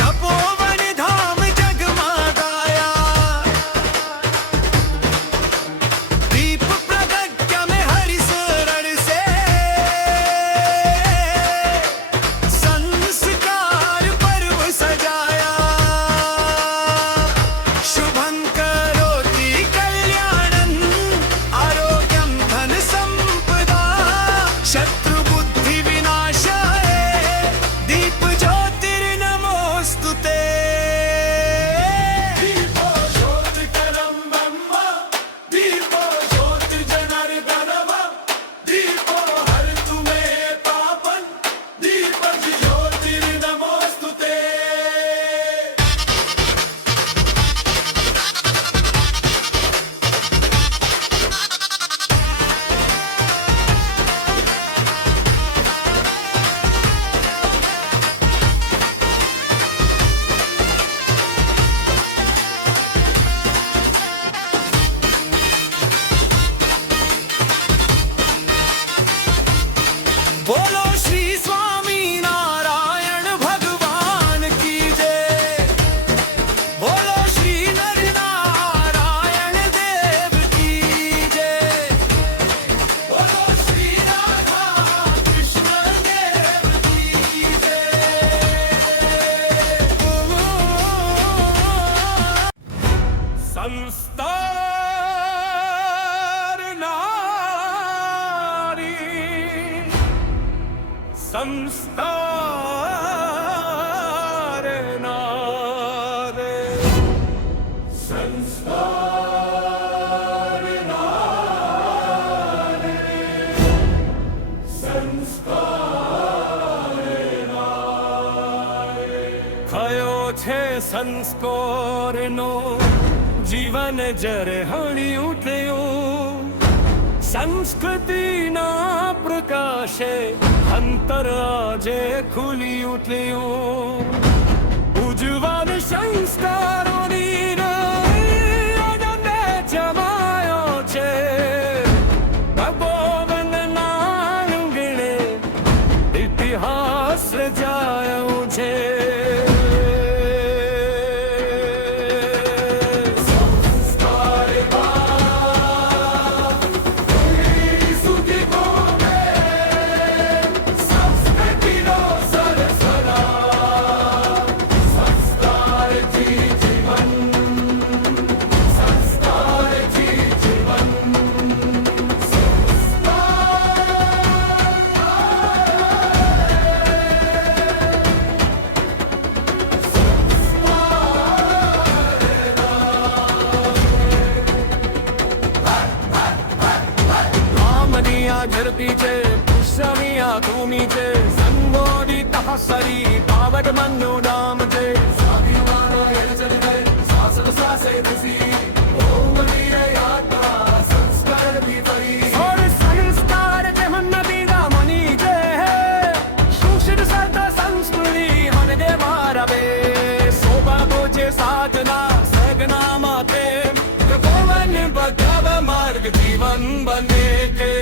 तपोवन धाम जगमगाया, दीप प्रगट्य में हरि शरण से, संस्कार पर्व सजाया, शुभं करोति कल्याणं आरोग्यं धन संपदा, शत्रु बुद्धि विनाशाय दीप ज्योतिर्नमोस्तुते। दीपो ज्योतिकरं ब्रह्म, दीपो ज्योति जनार्दन, दीपो हर तुम्हें पापन, दीप ज्योतिर्नमोस्तुते। बोलो श्री स्वामी नारायण भगवान की जय, बोलो श्री नर नारायण देव की जय, बोलो श्री राधा कृष्ण देव की जय। संस्कार नारी, संस्कार नारे, संस्कार नारे, संस्कार नारे। खयो छे संस्कारनो जीवन जरे हणी उठ्યું, સંસ્કૃતિના પ્રકાશે અંતર આજે ખુલી ઉઠ્યું, ઉજ્જવળ સંસ્કારોની અનંત જમાયો છે, ભગવાનના આંગણે ઇતિહાસ રચાયો છે। झरतीचे पुष्यमिया तुमीचे संगोडी तहसरी पावट मन्नु नामचे स्वाभिमानो एळचलिते सासर सासे दिसी ओम वीर यात्रा संस्कार भीतरी और संस्कार जे मन्नतीगा मनीचे सुशिर सत संस्कृती हनदे मारवे सोबा बोचे साधना सगना माते गोवन बगव मार्ग जीवन बने के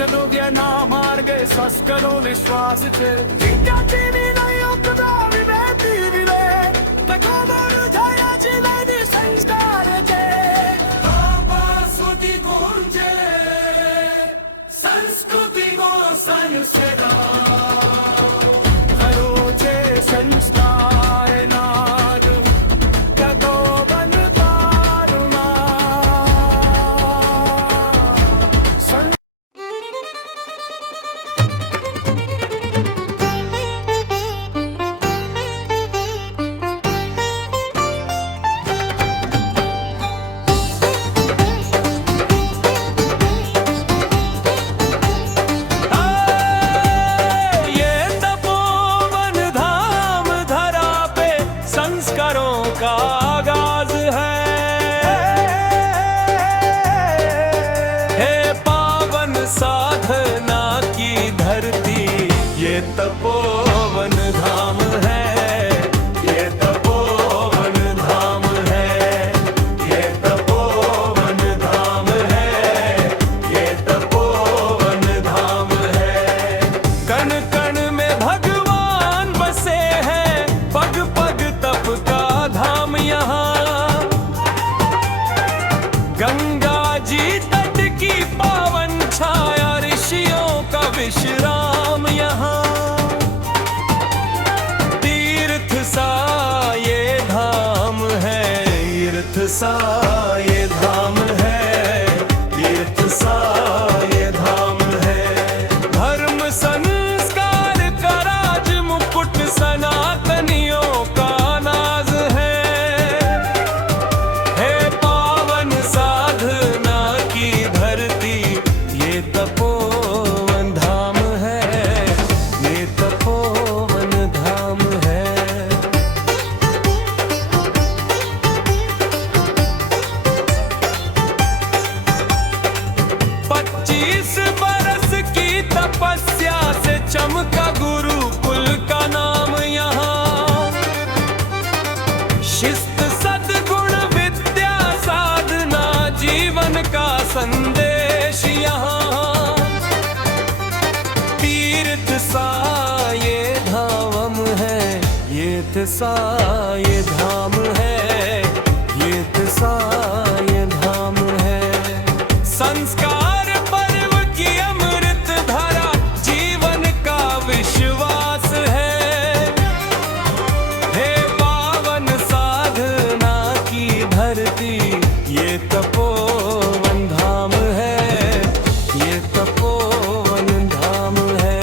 चलो गया ना मार्ग स्वस्थ करो विश्वास छे जिंकाची विनय उपदा विवेती विवे तको बर जाया जीवन संस्कार छे बाबा सुती गुंजे संस्कृति गो संस्कार करो छे संस्कार नार तको बन तारुणा का आगाज है पावन साधना की धरती ये तपोवन धाम है ये तपोवन धाम है ये तपोवन धाम है ये तपोवन धाम है कण कण में भगवान बसे हैं पग पग तप का धाम यहाँ गंगा जी तट की पावन छाया ऋषियों का विश्राम यहाँ तीर्थ सा ये धाम है तीर्थ सा ये धाम है तीर्थ सा ये धाम है धर्म संस्कार का राज मुकुट सनातनियों का तपोवन धाम है ये तपोवन धाम है 25 बरस की तपस्या से चमका गुरुकुल का नाम यहाँ शिस्त सद्गुण विद्या साधना जीवन का संदेश यहाँ तीर्थ सा ये धाम है तीर्थ सा ये धाम है तीर्थ सा ये धाम है संस्कार पर्व की अमृत धारा जीवन का विश्वास है हे पावन साधना की धरती ये तपोवन धाम है ये तपोवन धाम है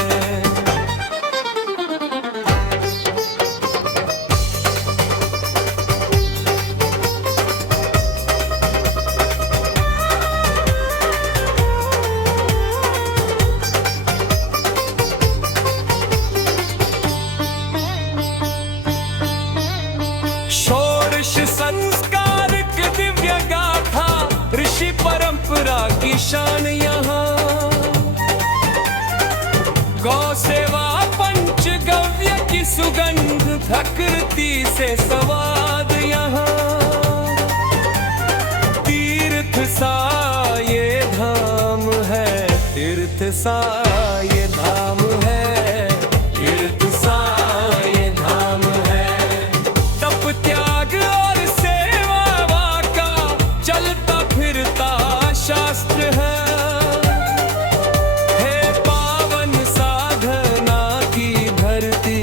शान यहाँ गौ सेवा पंचगव्य की सुगंध प्रकृति से स्वाद यहाँ तीर्थ सा ये धाम है सा ये धाम है, तीर्थ सा ये धाम है। तप त्याग और सेवा का चलता फिरता शास्त्र है। हे पावन साधना की धरती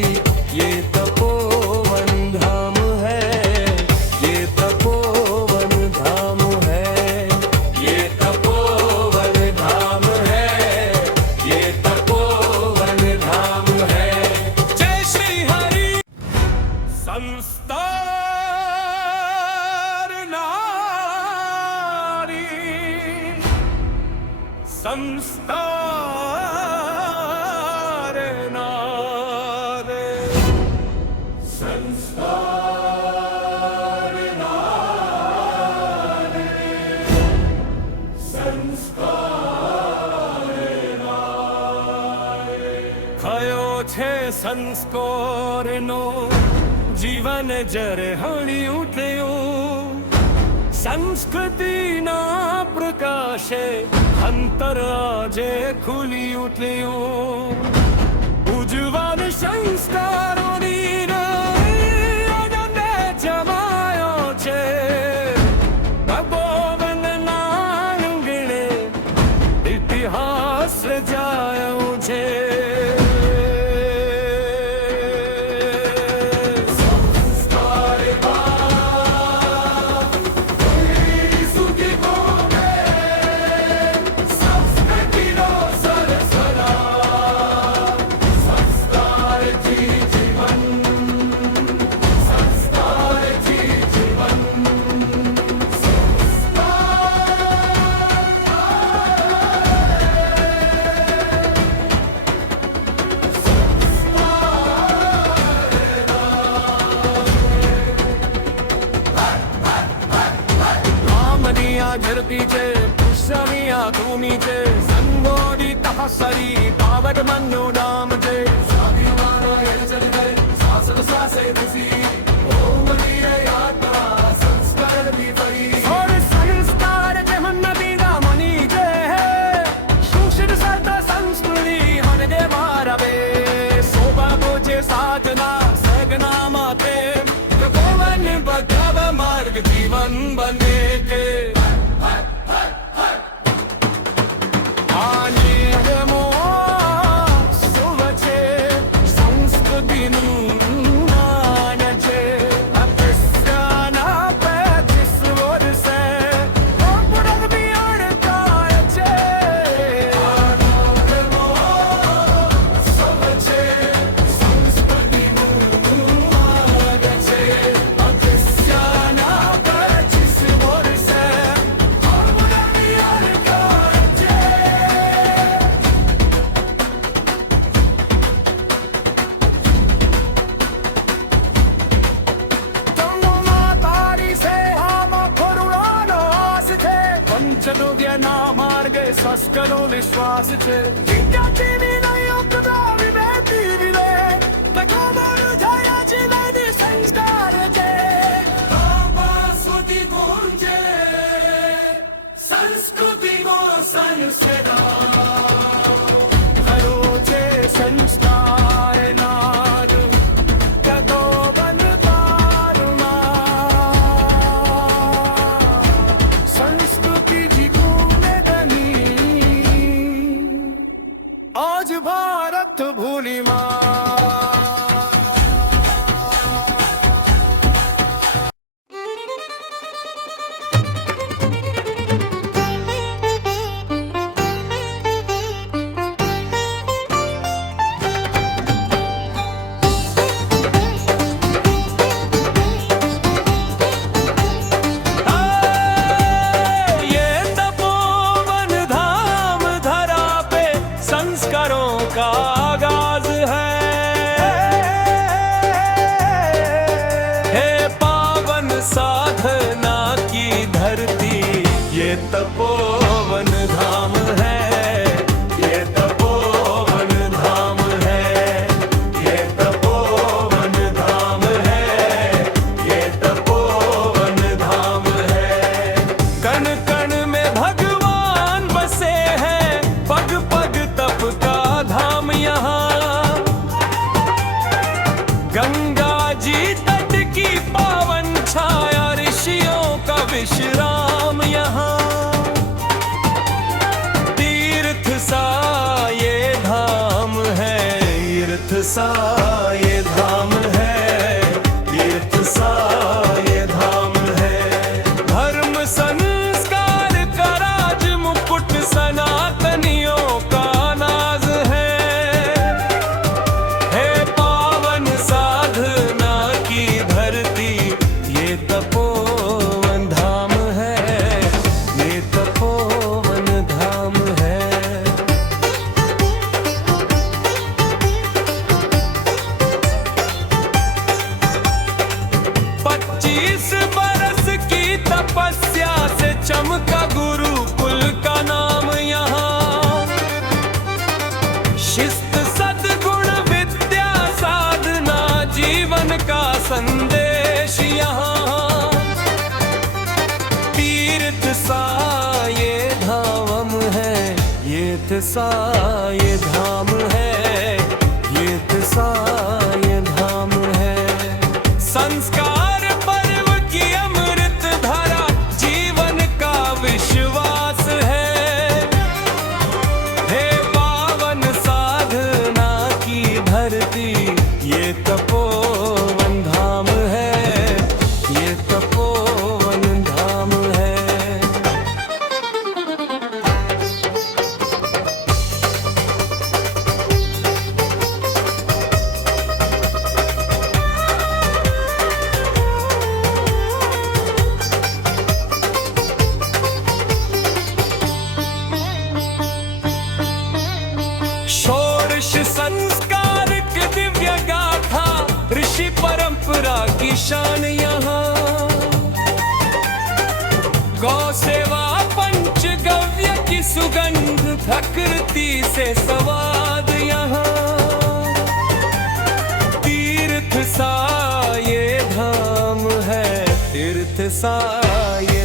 ये तपोवन धाम है, ये तपोवन धाम है, ये तपोवन धाम है, ये तपोवन धाम है। जय श्री हरि। संस्कार नारी, संस्कार नारे, संस्कार नारे, संस्कार नारे। खयो छे संस्कारनो जीवन जरे हणी उठ्યું। સંસ્કૃતિના પ્રકાશે અંતર આજે ખુલી ઉઠ્યું। ઉજ્જવળ સંસ્કારોની રાને જમાયો છે। ભગવાનના અંગણે ઇતિહાસ રચાયો છે। धरती चे पुष्यमिया धूमि चे संगोडी तपस्सरी पावट मन्नु नाम चे। स्वाभिमाना चल गए सासर सासे तुसी ओम वीर यात्रा संस्कार भी परी। और संस्कार जे मन बीदा मनी जे सुशिर सर्त संस्कृति हन दे मारवे। सोबा गोजे साधना सगना माते गोवन बगव मार्ग जीवन बने के। चलो ना मार्ग स्वस्थनो विश्वास छे। जिज्ञासीनी नहीं उकदा विवेती विले तकोमर छाया जीवन संस्कार छे। बाबा सुधी गुंजे संस्कृति को संस्कृता करो छे संस्कार नार तकोवन तारुमा। आज भारत भूली माँ। का आगाज है पावन साधना की धरती ये तपोवन धाम है, ये तपोवन धाम है, ये तपोवन धाम है, ये तपोवन धाम है। कण कण में भगवान बसे हैं, पग पग सा ये धाम है, तीर्थ सा ये धाम है। धर्म संस्कार का राज मुकुट सनातनियों का नाज है। पावन साधना की धरती ये तपोवन धाम है, ये तपोवन धाम है। 25 बरस की तपस्या से चमका गुरुकुल का नाम यहाँ। शिस्त सद्गुण विद्या साधना जीवन का संदेश यहाँ। तीर्थ सा ये धाम है, ये सा ये धाम है, ये सा ये धाम है। संस्कार पर्व की अमृत धारा जीवन का विश्वास है। पावन साधना की धरती ये तपोवन धाम है, ये तपोवन धाम है। षोडश संस्कार की दिव्य गाथा, ऋषि परंपरा की शान यहाँ। गौ सेवा पंचगव्य की सुगंध, प्रकृति से स्वाद यहाँ। तीर्थ सा ये धाम है, तीर्थ सा ये